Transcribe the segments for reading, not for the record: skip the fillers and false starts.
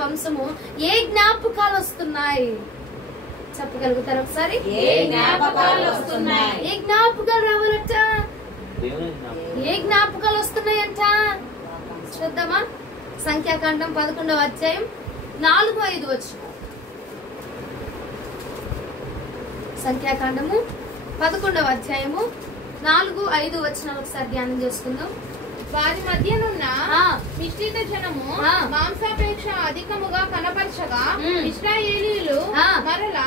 వంశము ఏ జ్ఞాపకాలు వస్తున్నాయి చెప్పగలుగుతారు ఒకసారి? ఏ జ్ఞాపకాలు వస్తున్నాయి? ఏ జ్ఞాపకాలు రావాలట? ఏ జ్ఞాపకాలు వస్తున్నాయంట చూద్దామా? సంఖ్యాకాండం 11వ అధ్యాయం 4-5 వచనం. సంఖ్యాకాండము 11వ అధ్యాయము 4-5 వచనాలు ఒకసారి ధ్యానం చేసుకుందాం. వారి మధ్యనున్న మిశ్రిత జనము మాంసాపేక్ష అధికముగా కనపరచగా ఇశ్రాయేలీయులు మరలా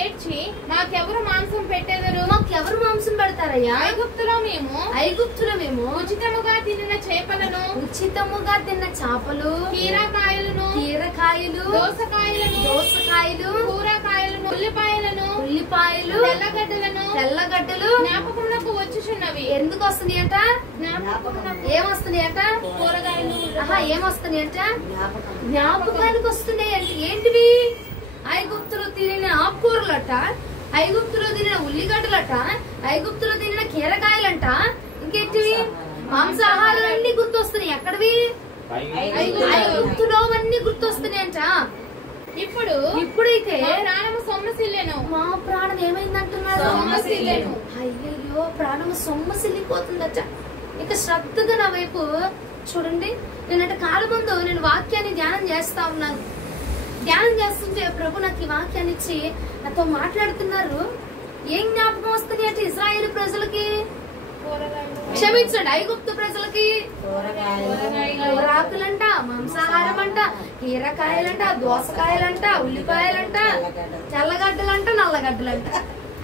ఏడ్చి మాకెవరు మాంసం పెట్టెదరు? మాకెవరు మాంసం పెడతారయ్యా? ఐగుప్తులో మేము ఉచితముగా తిన్న చేపలను, ఉచితముగా తిన్న చేపలు, కీరకాయలను, దోసకాయలు, కూరకాయలను, ఉల్లిపాయలు, తెల్లగడ్డలు జ్ఞాపకమునకు వచ్చుచున్నవి. ఎందుకు వస్తుంది అంట? ఏమొస్తుంది అంట? కూరగాయలు. ఏమొస్తుంది అంట? జ్ఞాపకానికి వస్తున్నాయి అంటే ఏంటివి? ఐగుప్తులో తిరిగిన ఆకుకూరలట, ఐగుప్తులో తిరిగిన ఉల్లిగడ్డలట, ఐగుప్తులో తిరిగిన కీరకాయలంట, ఇంకేంటివి? మాంసాహారాలన్నీ గుర్తొస్తున్నాయి. ఎక్కడివి? ఐగుప్తులో అన్ని గుర్తొస్తున్నాయి అంట. ఇప్పుడైతే ప్రాణము సొమ్మసిల్లెను. మా ప్రాణం ఏమైందంటున్నారు? అయ్యయ్యో, ప్రాణము సొమ్మసిల్లిపోతుందట. ఇక శ్రద్ధగా నా వైపు చూడండి. నేనంటే కాలం ముందు నేను వాక్యాన్ని ధ్యానం చేస్తా ఉన్నాను. ధ్యానం చేస్తుంటే ప్రభు నాకు ఈ వాక్యాన్ని ఇచ్చి నాతో మాట్లాడుతున్నారు. ఏం జ్ఞాపకం వస్తుంది అంటే ఇశ్రాయేలు ప్రజలకి, క్షమించండి ఐగుప్తు ప్రజలకి కూరాకులంట, మాంసాహారం అంట, కీరకాయలంట, దోసకాయలంట, ఉల్లిపాయలంట, తెల్లగడ్డలంట, నల్లగడ్డలంట,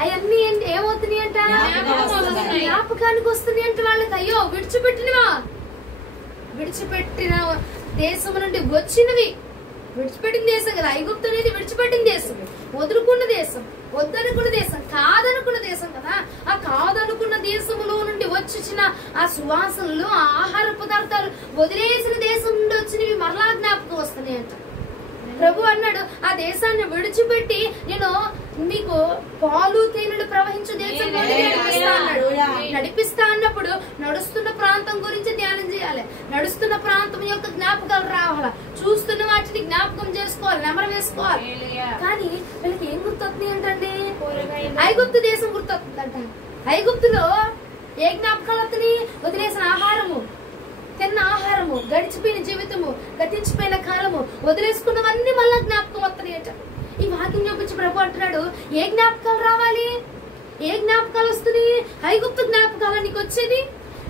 అవన్నీ ఏమవుతున్నాయి అంట? జ్ఞాపకానికి వస్తుంది అంటే వాళ్ళకి. అయ్యో, విడిచిపెట్టిన దేశం నుండి వచ్చినవి. విడిచిపెట్టిన దేశం కదా ఐగుప్తు అనేది. విడిచిపెట్టిన దేశం, వదులుకున్న దేశం, వద్దనుకున్న దేశం, కాదనుకున్న దేశం కదా. ఆ కాదనుకున్న దేశంలో నుండి వచ్చిన ఆ సువాసనలు, ఆ ఆహార పదార్థాలు, వదిలేసిన దేశం నుండి వచ్చినవి మరలా జ్ఞాపకం వస్తున్నాయి అంట. ప్రభు అన్నాడు, ఆ దేశాన్ని విడిచిపెట్టి నేను మీకు పాలు తేనెలు ప్రవహించు దేశం నడిపిస్తా అన్నప్పుడు నడుస్తున్న ప్రాంతం గురించి ధ్యానం చేయాలి. నడుస్తున్న ప్రాంతం యొక్క జ్ఞాపకాలు రావాలా, చూస్తున్న వాటిని జ్ఞాపకం చేసుకోవాలి, నెమరు వేసుకోవాలి. కానీ వీళ్ళకి ఏం గుర్తొస్తుంది ఏంటండి? ఐగుప్తు దేశం గుర్తొస్తుందంట. ఐగుప్తులో ఏ జ్ఞాపకాలు వస్తున్నాయి? వదిలేసిన ఆహారము, తిన్న ఆహారము, గడిచిపోయిన జీవితము, గతించిపోయిన కాలము, వదిలేసుకున్నవన్నీ మళ్ళా జ్ఞాపకం వస్తున్నాయట. ఈ వాక్యం చూపించి ప్రభు అంటున్నాడు, ఏ జ్ఞాపకాలు రావాలి? ఏ జ్ఞాపకాలు వస్తున్నాయి? ఐగుప్తు జ్ఞాపకాలు నీకు వచ్చేది,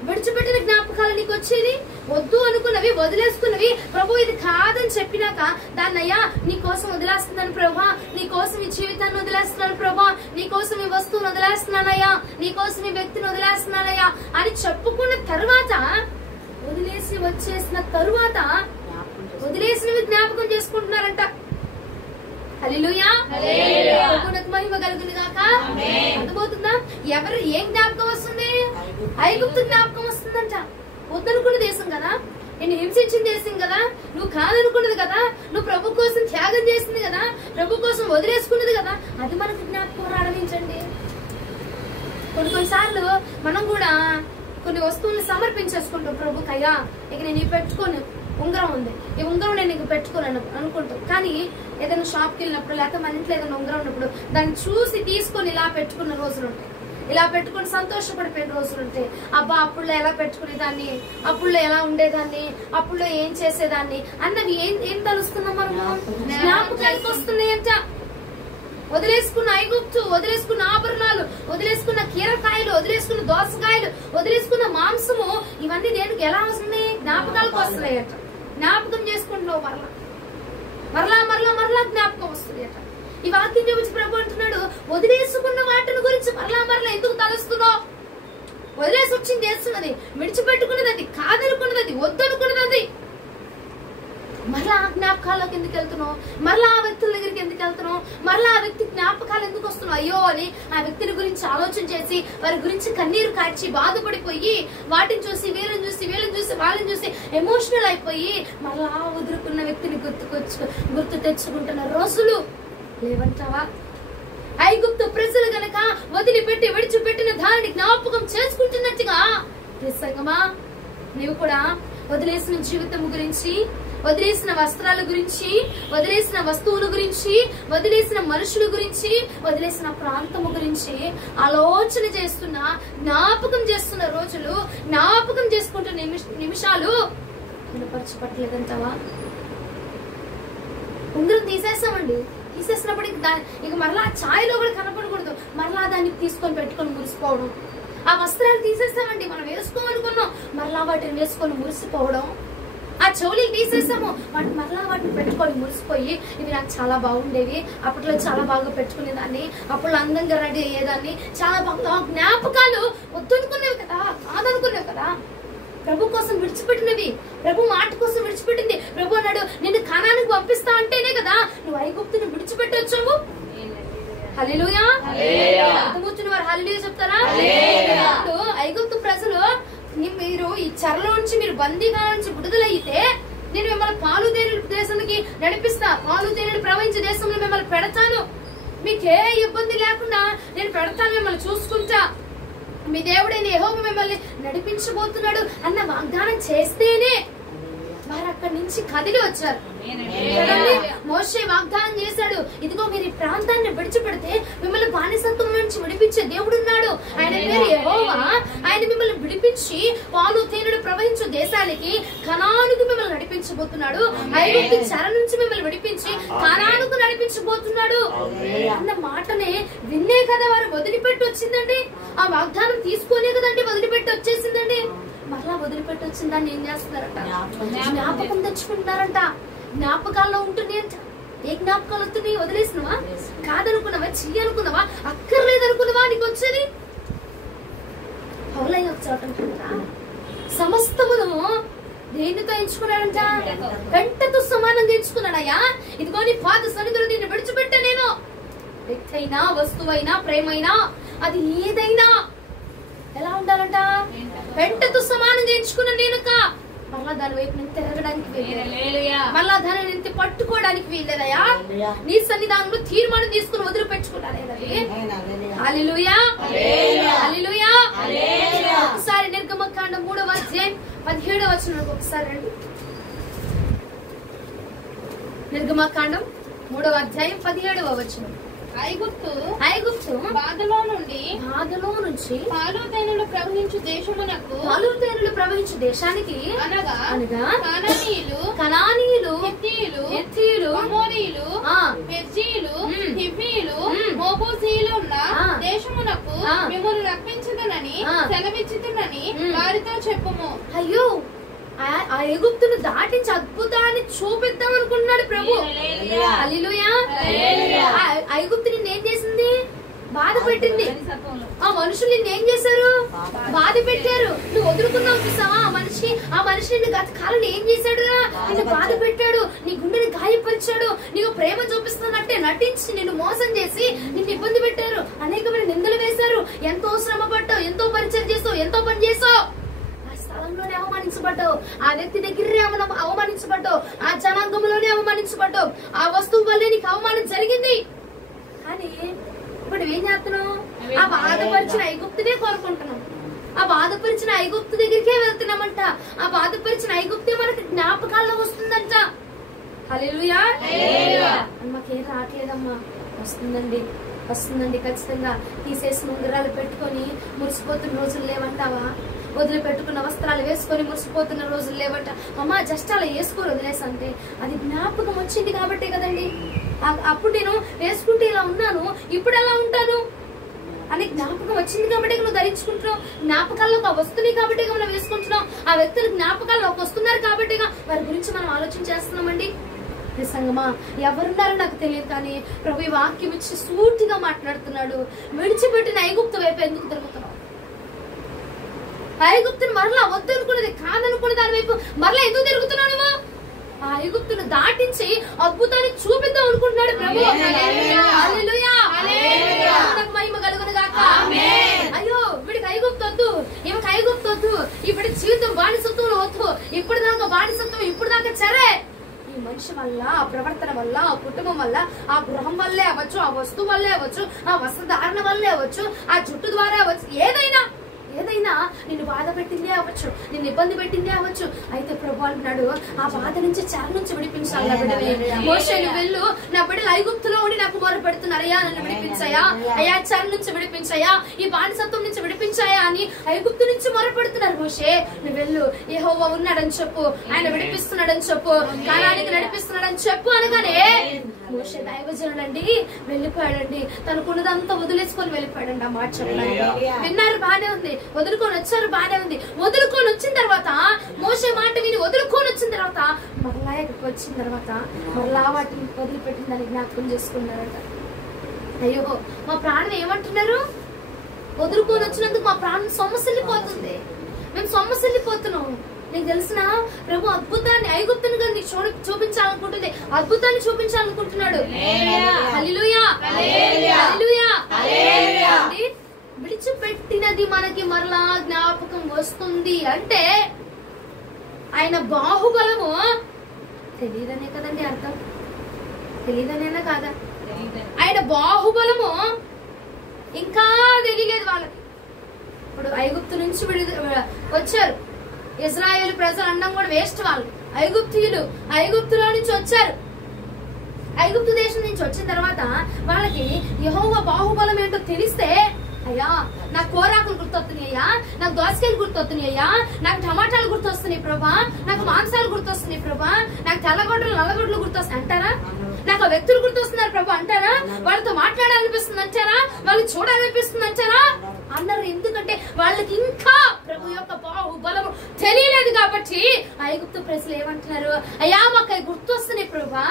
విడిచిపెట్టిన జ్ఞాపకాలు నీకు వచ్చేది, వద్దు అనుకున్నవి, వదిలేసుకున్నవి. ప్రభు ఇది కాదని చెప్పినాక దాన్ని అయ్యా నీ కోసం వదిలేస్తున్నాను ప్రభా, నీ కోసం ఈ జీవితాన్ని వదిలేస్తున్నాను ప్రభా, నీ కోసం ఈ వస్తువును వదిలేస్తున్నానయ్యా, నీ కోసం ఈ వ్యక్తిని వదిలేస్తున్నానయ్యా అని చెప్పుకున్న తర్వాత, వదిలేసి వచ్చేసిన తరువాత వదిలేసినవి జ్ఞాపకం చేసుకుంటున్నారంట. హల్లెలూయా, ప్రభువునకు మహిమ కలుగును గాక. అర్థమవుతుందా? ఎవరు ఏం జ్ఞాపకం వస్తుంది? ఐగుప్తు జ్ఞాపకం వస్తుందంట. వద్దనుకున్న దేశం కదా, నేను హింసించిన దేశం కదా, నువ్వు కాదనుకున్నది కదా, నువ్వు ప్రభు కోసం త్యాగం చేసింది కదా, ప్రభు కోసం వదిలేసుకున్నది కదా, అది మనకు జ్ఞాపకం రావడించండి. కొన్నిసార్లు మనం కూడా కొన్ని వస్తువులు సమర్పించేసుకుంటాం ప్రభుకి. అయ్యా ఇక నేను ఈ పెట్టుకోను, ఉంగరం ఉంది, ఈ ఉంగరం నేను ఇంక పెట్టుకోలేను అనుకుంటాం. కానీ ఏదైనా షాప్కి వెళ్ళినప్పుడు, లేకపోతే మన ఇంట్లో ఏదైనా ఉంగరం ఉన్నప్పుడు దాన్ని చూసి తీసుకొని ఇలా పెట్టుకున్న రోజులు ఉంటాయి, ఇలా పెట్టుకుని సంతోషపడిపోయిన రోజులు ఉంటాయి. అబ్బా అప్పుడులో ఎలా పెట్టుకునేదాన్ని, అప్పుడులో ఎలా ఉండేదాన్ని, అప్పుడులో ఏం చేసేదాన్ని అన్నవి ఏం తలుస్తున్నాం మనము? జ్ఞాపకానికి వస్తున్నాయంట. వదిలేసుకున్న ఐగుప్తు, వదిలేసుకున్న ఆభరణాలు, వదిలేసుకున్న కీరకాయలు, వదిలేసుకున్న దోసకాయలు, వదిలేసుకున్న మాంసము, ఇవన్నీ దేనికి ఎలా వస్తున్నాయి? జ్ఞాపకాలకు వస్తున్నాయట. జ్ఞాపకం చేసుకుంటున్నావు మరలా జ్ఞాపకం వస్తుంది అట. ఈ వాక్యం చూపించి ప్రభు అంటున్నాడు, వదిలేసుకున్న వాటిని గురించి మరలా ఎందుకు తలుస్తున్నావు? వదిలేసి వచ్చింది చేస్తున్నది, విడిచిపెట్టుకున్నది అది, కాదనుకున్నది అది, వద్దనుకున్నది అది, మరలా ఆ జ్ఞాపకాల్లోకి ఎందుకు వెళ్తున్నావు? మరలా ఆ వ్యక్తుల దగ్గరికి ఎందుకు వెళ్తున్నావు? మరలా ఆ వ్యక్తి జ్ఞాపకాలు ఎందుకు వస్తున్నావు? అయ్యో అని ఆ వ్యక్తిని గురించి ఆలోచన చేసి, వారి గురించి కన్నీరు కార్చి బాధపడిపోయి, వాటిని చూసి వీళ్ళని చూసి వాళ్ళని చూసి ఎమోషనల్ అయిపోయి మరలా వదులుకున్న వ్యక్తిని గుర్తు తెచ్చుకుంటున్న రోజులు లేవంటావా? ఐగుప్తు ప్రజలు గనక వదిలిపెట్టి విడిచిపెట్టిన దానిని జ్ఞాపకం చేసుకుంటున్నట్టుగా నిజంగా నీవు కూడా వదిలేసిన జీవితం గురించి, వదిలేసిన వస్త్రాల గురించి, వదిలేసిన వస్తువుల గురించి, వదిలేసిన మనుషుల గురించి, వదిలేసిన ప్రాంతము గురించి ఆలోచన చేస్తున్న, జ్ఞాపకం చేస్తున్న రోజులు, జ్ఞాపకం చేసుకుంటున్న నిమిషాలు వినపరచబట్టలేదంటావా? ఉంగరం తీసేస్తామండి, తీసేసినప్పుడు ఇక మరలా ఛాయలో కూడా కనపడకూడదు, మరలా దాన్ని తీసుకొని పెట్టుకొని మురిసిపోవడం. ఆ వస్త్రాలు తీసేస్తామండి, మనం వేసుకోవాలనుకున్నాం, మరలా వాటిని వేసుకొని మురిసిపోవడం. ఆ చెవులు తీసేసాము, మరలా వాటిని పెట్టుకొని మురిసిపోయి ఇవి నాకు చాలా బాగుండేవి, అప్పట్లో చాలా బాగా పెట్టుకునేదాన్ని, అప్పుడు అందంగా రెడీ అయ్యేదాన్ని, చాలా బాగా జ్ఞాపకాలు వద్దనుకునేవి కదా, కాదనుకునేవి కదా. ప్రభు కోసం విడిచిపెట్టినవి, ప్రభు మాట కోసం విడిచిపెట్టింది. ప్రభు అన్నాడు నిన్ను కనానికి పంపిస్తా అంటేనే కదా నువ్వు ఐగుప్తుని విడిచిపెట్టొచ్చావు. హల్లెలూయా. కూర్చుని వారు హల్లెలూయా చెప్తారా? ఐగుప్తు ప్రజలు మీరు ఈ చెరలో నుంచి, మీరు బందీగా నుంచి విడుదలైతే నేను మిమ్మల్ని పాలు తేనెల దేశానికి నడిపిస్తా, పాలు తేనెలు ప్రవహించే దేశంలో మిమ్మల్ని పెడతాను, మీకే ఇబ్బంది లేకుండా నేను పెడతాను, మిమ్మల్ని చూసుకుంటా, మీ దేవుడైన యెహోవా మిమ్మల్ని నడిపించబోతున్నాడు అన్న వాగ్దానం చేస్తేనే వారు అక్కడి నుంచి కదిలి వచ్చారు. మోషే వాగ్దానం చేశాడు, ఇదిగో మీరు ఈ ప్రాంతాన్ని విడిచిపెడితే మిమ్మల్ని బానిసత్వం నుంచి విడిపించే దేవుడున్నాడు, ఆయన పేరు యెహోవా, ఆయన మిమ్మల్ని విడిపించి పాలు తేనెలు ప్రవహించే దేశానికి, కనానుకు మిమ్మల్ని నడిపించబోతున్నాడు, ఐగుప్తు చెర నుంచి మిమ్మల్ని విడిపించి కనానుకు నడిపించబోతున్నాడు అన్న మాటనే విన్నే కదా వారు వదిలిపెట్టి వచ్చిందండి. ఆ వాగ్దానం తీసుకునే కదండి వదిలిపెట్టి వచ్చేసిందండి. మరలా వదిలిపెట్టి వచ్చిందాన్ని ఏం చేస్తున్నారట? జ్ఞాపకం తెచ్చుకుంటున్నారంట. జ్ఞాపకాల్లో ఉంటుంది అంట. ఏ జ్ఞాపకాలు వస్తున్నాయి? వదిలేసినవా, కాదనుకున్నావా, చెయ్యనుకున్నావా, అక్కర్లేదనుకున్నావా నీకు వచ్చేది? పౌలయ్య వచ్చాడంటారా సమస్తమును దేనితో ఎంచుకున్నాడంట? వెంటతో సమానంగా ఎంచుకున్నాడయ్యా. ఇదిగో నీ పాద సన్నిధిలో నిన్ను విడిచిపెట్టా నేను. వ్యక్తి అయినా, వస్తువైనా, ప్రేమైనా, అది ఏదైనా ఎలా ఉండాలంట? వెంటతో సమానంగా ఎంచుకున్నా నేనుక. మళ్ళా దాని వైపు నేను తిరగడానికి వీల్లేదు, మళ్ళా దాన్ని నేను పట్టుకోవడానికి వీల్లేదయ్యా. నీ సన్నిధానంలో తీర్మానం తీసుకుని వదిలిపెట్టుకున్నాను. హల్లెలూయా, హల్లెలూయా. ఒకసారి నిర్గమకాండం 3వ అధ్యాయం 17వ వచనం ఒకసారి రండి. నిర్గమకాండం 3వ అధ్యాయం 17వ వచనం. ఐగుప్తు బాధలో నుంచి పాలు తేనెలు ప్రవహించు దేశమునకు, పాలు తేనెలు ప్రవహించు దేశానికి, అనగా కనానీయులు, హిత్తీయులు, అమోరీయులు, పెర్జీయులు, హివ్వీయులు, మోబోసీయులు ఉన్న దేశమునకు మిమ్మల్ని రప్పించదనని సెలవిచ్చుతున్నని వారితో చెప్పుము. అయ్యో, ఆ ఐగుప్తును దాటించి అద్భుతాన్ని చూపిద్దాం అనుకుంటున్నాడు ప్రభు. హల్లెలూయా. ఐగుప్తు నిన్ను ఏం చేసింది? బాధ పెట్టింది. ఆ మనుషులు నిన్ను ఏం చేశారు? బాధ పెట్టారు. నువ్వు వదులుకున్నావు చూసావా ఆ మనిషి నిన్ను గత కాలం ఏం చేశాడు? నిన్ను బాధ పెట్టాడు, నీ గుండెని గాయపరిచాడు, నీకు ప్రేమ చూపిస్తున్నట్టే నటించి నిన్ను మోసం చేసి నిన్ను ఇబ్బంది పెట్టారు, అనేకమైన నిందలు వేశారు, ఎంతో శ్రమ పడ్డావు, ఎంతో పరిచయం చేసావు, ఎంతో పని చేసావు, స్థలంలోనే అవమానించబడ్డావు, ఆ వ్యక్తి దగ్గరే అవమానించబడ్డావు, ఆ జనాంగంలోనే అవమానించబడ్డావు, ఆ వస్తువు వల్లే నీకు అవమానం జరిగింది. కానీ ఇప్పుడు నువ్వేం చేస్తున్నావు? ఆ బాధపరిచిన ఐగుప్తునే కోరుకుంటున్నాం, ఆ బాధపరిచిన ఐగుప్తు దగ్గరికే వెళ్తున్నామంట. ఆ బాధపరిచిన ఐగుప్తే మనకి జ్ఞాపకాల్లో వస్తుందంట. హల్లెలూయా. మాకేం రావట్లేదమ్మా, వస్తుందండి ఖచ్చితంగా. తీసేసిన ఉంగరాలు పెట్టుకొని మురిసిపోతున్న రోజులు లేవంటావా? వదిలిపెట్టుకున్న వస్త్రాలు వేసుకొని మురిసిపోతున్న రోజులు లేవట. అమ్మ జస్ట్ అలా వేసుకొని వదిలేసంటే అది జ్ఞాపకం వచ్చింది కాబట్టే కదండి. అప్పుడు నేను వేసుకుంటే ఇలా ఉన్నాను, ఇప్పుడు ఎలా ఉంటాను అని జ్ఞాపకం వచ్చింది కాబట్టి నువ్వు ధరించుకుంటున్నావు. జ్ఞాపకాల్లో ఒక వస్తుంది కాబట్టి మనం వేసుకుంటున్నాం. ఆ వ్యక్తులు జ్ఞాపకాల్లో వస్తున్నారు కాబట్టి వారి గురించి మనం ఆలోచన చేస్తున్నామండి. సంగమా, ఎవరున్నారో నాకు తెలియదు, కానీ ప్రభు వాక్యం ఇచ్చి సూటిగా మాట్లాడుతున్నాడు. విడిచిపెట్టిన ఐగుప్తు వైపు ఎందుకు తిరుగుతున్నావు? ఐగుప్తును మరలా వద్దనుకున్నది, కాదనుకున్న దాని వైపు మరలా ఎందుకు తిరుగుతున్నావు నువ్వు? ఆ ఐగుప్తును దాటించి అద్భుతాన్ని చూపిద్దాం అనుకుంటున్నాడు ప్రభు. హల్లెలూయా. మహిమ కలుగును గాక. అయ్యో, వీడికి ఐగుప్తు వద్దు, ఈమెకి ఐగుప్తు వద్దు, ఇప్పుడు జీవితం బానిసత్వం వద్దు, ఇప్పుడు దాకా బానిసత్వం, ఇప్పుడు దాకా చెరే. ఈ మనిషి వల్ల, ఆ ప్రవర్తన వల్ల, ఆ కుటుంబం వల్ల, ఆ గృహం వల్లే అవ్వచ్చు, ఆ వస్తువు వల్లే అవ్వచ్చు, ఆ వస్త్రధారణ వల్లే అవ్వచ్చు, ఆ జుట్టు ద్వారా అవ్వచ్చు, ఏదైనా నిన్ను బాధ పెట్టిందే అవ్వచ్చు, నిన్ను ఇబ్బంది పెట్టిందే అవ్వచ్చు. అయితే ప్రభు అంటున్నాడు ఆ బాధ నుంచి చెర నుంచి విడిపించాలి నా బిడ్డని. మోషే నువ్వు వెళ్ళు, నా బిడ్డలు ఐగుప్తులో ఉండి నాకు మొర పెడుతున్నారు, అయ్యా నన్ను విడిపించాయా, అయ్యా చెర నుంచి విడిపించాయా, ఈ బానిసత్వం నుంచి విడిపించాయా అని ఐగుప్తు నుంచి మొర పెడుతున్నారు. మోషే నువ్వు వెళ్ళు, యెహోవా ఉన్నాడని చెప్పు, ఆయన విడిపిస్తున్నాడని చెప్పు, కానానికి నడిపిస్తున్నాడని చెప్పు అనగానే మోషే దైవజనుడండి వెళ్ళిపోయాడండి. తనకున్నదంతా వదిలేసుకొని వెళ్ళిపోయాడండి. ఆ మాట చెప్పడానికి విన్నారు, బానే ఉంది, వదులుకొని వచ్చారు, బానే ఉంది. వదులుకొని వచ్చిన తర్వాత మోషే మాట విని వదులుకొని వచ్చిన తర్వాత మరలా ఇక్కడికి వచ్చిన తర్వాత మరలా వాటిని వదిలిపెట్టిన దాన్ని జ్ఞాపకం చేసుకున్నారట. అయ్యో మా ప్రాణం ఏమంటున్నారు, వదులుకొని వచ్చినందుకు మా ప్రాణం సొమ్మసిల్లిపోతుంది, మేము సొమ్మసిల్లిపోతున్నాం. నీకు తెలిసిన ప్రభు అద్భుతాన్ని ఐగుప్తుని నీకు చూపించాలనుకుంటుంది, అద్భుతాన్ని చూపించాలనుకుంటున్నాడు. హల్లెలూయా హల్లెలూయా. విడిచిపెట్టినది మనకి మరలా జ్ఞాపకం వస్తుంది అంటే ఆయన బాహుబలము తెలియదనే కదండి అర్థం, తెలియదనేనా కాదా? ఆయన బాహుబలము ఇంకా తెలియలేదు వాళ్ళకి. ఇప్పుడు ఐగుప్తు నుంచి వచ్చారు ఇజ్రాయేల్ ప్రజలు అన్నం కూడా వేస్ట్. వాళ్ళు ఐగుప్తులో నుంచి వచ్చారు. ఐగుప్తు దేశం నుంచి వచ్చిన తర్వాత వాళ్ళకి యెహోవా బాహుబలం ఏంటో తెలిస్తే, అయ్యా నాకు కోరాకులు గుర్తొస్తున్నాయి, అయ్యా నాకు దోసకాయలు గుర్తొస్తున్నాయి, అయ్యా నాకు టమాటాలు గుర్తొస్తున్నాయి ప్రభా, నాకు మాంసాలు గుర్తొస్తున్నాయి ప్రభా, నాకు తెల్లగొడ్డలు నల్లగొడ్డలు గుర్తొస్తున్నాయి అంటారా? నాకు ఆ వ్యక్తులు గుర్తొస్తున్నారు ప్రభు అంటారా? వాళ్ళతో మాట్లాడాలనిపిస్తుంది అంటారా? వాళ్ళు చూడాలనిపిస్తుంది అంటారా అన్నారు. ఎందుకంటే వాళ్ళకి ఇంకా ప్రభు యొక్క బాహుబలము తెలియలేదు కాబట్టి ఐగుప్తు ప్రజలు ఏమంటున్నారు, అయ్యా మాకు అవి గుర్తొస్తున్నాయి ప్రభా.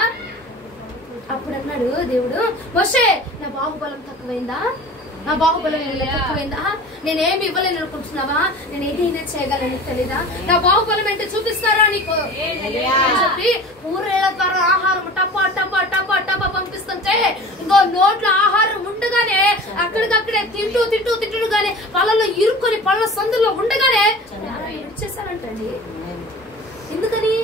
అప్పుడు అన్నాడు దేవుడు, మోషే నా బాహుబలం తక్కువైందా, నా బాహుబలం తక్కువైందా, నేనేమి ఇవ్వలేను అనుకుంటున్నావా, నేను ఏదైనా చేయగలను తెలీదా, నా బాహుబలం ఏంటో చూపిస్తారా నీకు చెప్పి ఊరేళ్ల ద్వారా ఆహారం టపా టపా టపా టపా పంపిస్తుంటే ఇంకో నోట్లో ఆహారం ఉండగానే అక్కడికక్కడే తింటూ తింటూ తింటుగానే పళ్ళలో ఇరుక్కొని పళ్ళ సందులో ఉండగానే విడిచేశారంటండి. ఎందుకని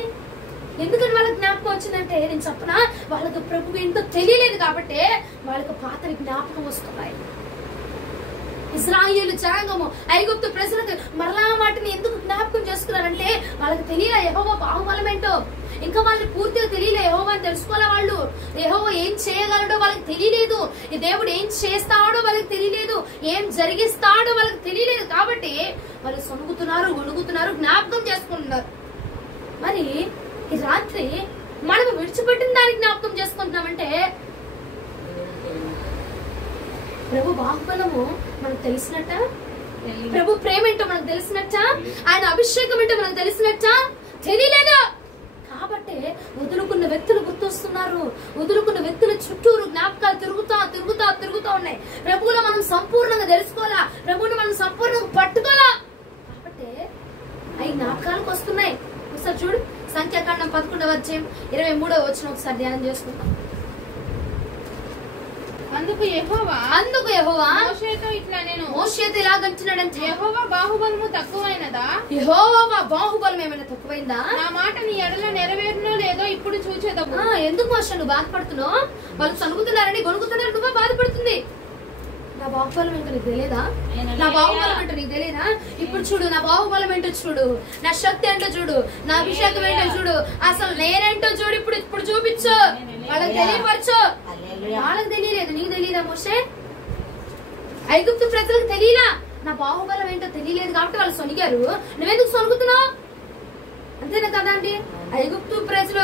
వాళ్ళకి జ్ఞాపకం వచ్చిందంటే నేను చెప్పనా, వాళ్ళకి ప్రభు ఏంటో తెలియలేదు కాబట్టి వాళ్ళకి పాతని జ్ఞాపకం వస్తున్నాయి. ఇశ్రాయేలు జనాంగము ఐగుప్తు ప్రజలకు మరలా వాటిని ఎందుకు జ్ఞాపకం చేసుకున్నారంటే వాళ్ళకి తెలియలే యెహోవా బాహుబలం ఏంటో, ఇంకా వాళ్ళకి పూర్తిగా తెలియలే. యెహోవా తెలుసుకోలే వాళ్ళు, యెహోవా ఏం చేయగలడో వాళ్ళకి తెలియలేదు, ఈ దేవుడు ఏం చేస్తాడో వాళ్ళకి తెలియలేదు, ఏం జరిగిస్తాడో వాళ్ళకి తెలియలేదు. కాబట్టి వాళ్ళు సొనుగుతున్నారు, వణుగుతున్నారు, జ్ఞాపకం చేసుకుంటున్నారు. మరి ఈ రాత్రి మనం విడిచిపెట్టిన దానికి జ్ఞాపకం చేసుకుంటున్నామంటే ప్రభు బాహుబలము మనకు తెలిసినట్ట, ప్రభు ప్రేమ ఏంటో మనకు తెలిసినట్ట, ఆయన అభిషేకం ఏంటో మనకు తెలిసినట్ట తెలియలేదు. కాబట్టి వదులుకున్న వ్యక్తులు గుర్తొస్తున్నారు, వదులుకున్న వ్యక్తుల చుట్టూరు జ్ఞాపకాలు తిరుగుతా ఉన్నాయి. ప్రభువులో మనం సంపూర్ణంగా తెలుసుకోవాలా, ప్రభువుని మనం సంపూర్ణంగా పట్టుకోవాలా. కాబట్టి అవి జ్ఞాపకాలకు వస్తున్నాయి. ఒకసారి చూడు సంఖ్యాకాండం 11:23 ఒకసారి ధ్యానం చేసుకుంటాం. అందుకు యెహోవా మోషేతో ఇట్లా నేను మోషేతో ఇలాగంటున్నాడంటే, యెహోవా బాహుబలము తక్కువైనదా, యెహోవా బాహుబలం ఏమైనా తక్కువైందా, నా మాట నీ ఎడల నెరవేరునో లేదో ఇప్పుడు చూచేదవు. ఎందుకు మోషే నువ్వు బాధపడుతున్నావు? వాళ్ళు సనుగుతున్నారని గొనుగుతున్నారు, నువ్వే బాధపడుతుంది. నా బాహుబలం ఏంటో నీకు తెలియదా, నా బాహుబలం ఏంటో నీకు తెలియదా? ఇప్పుడు చూడు నా బాహుబలం ఏంటో చూడు, నా శక్తి ఏంటో చూడు, నా అభిషేకం ఏంటో చూడు, అసలు నేనేంటో చూడు, ఇప్పుడు చూపించు, వాళ్ళకి తెలియపరచు. వాళ్ళకి తెలియలేదు, నీకు తెలియదా మోషే? ఐగుప్తు ప్రజలకు తెలియలా, నా బాహుబలం ఏంటో తెలియలేదు కాబట్టి వాళ్ళు సొనిగారు. నువ్వెందుకు సొనుగుతున్నావు? అంతేనా కదా అండి? ఐగుప్తు ప్రజలు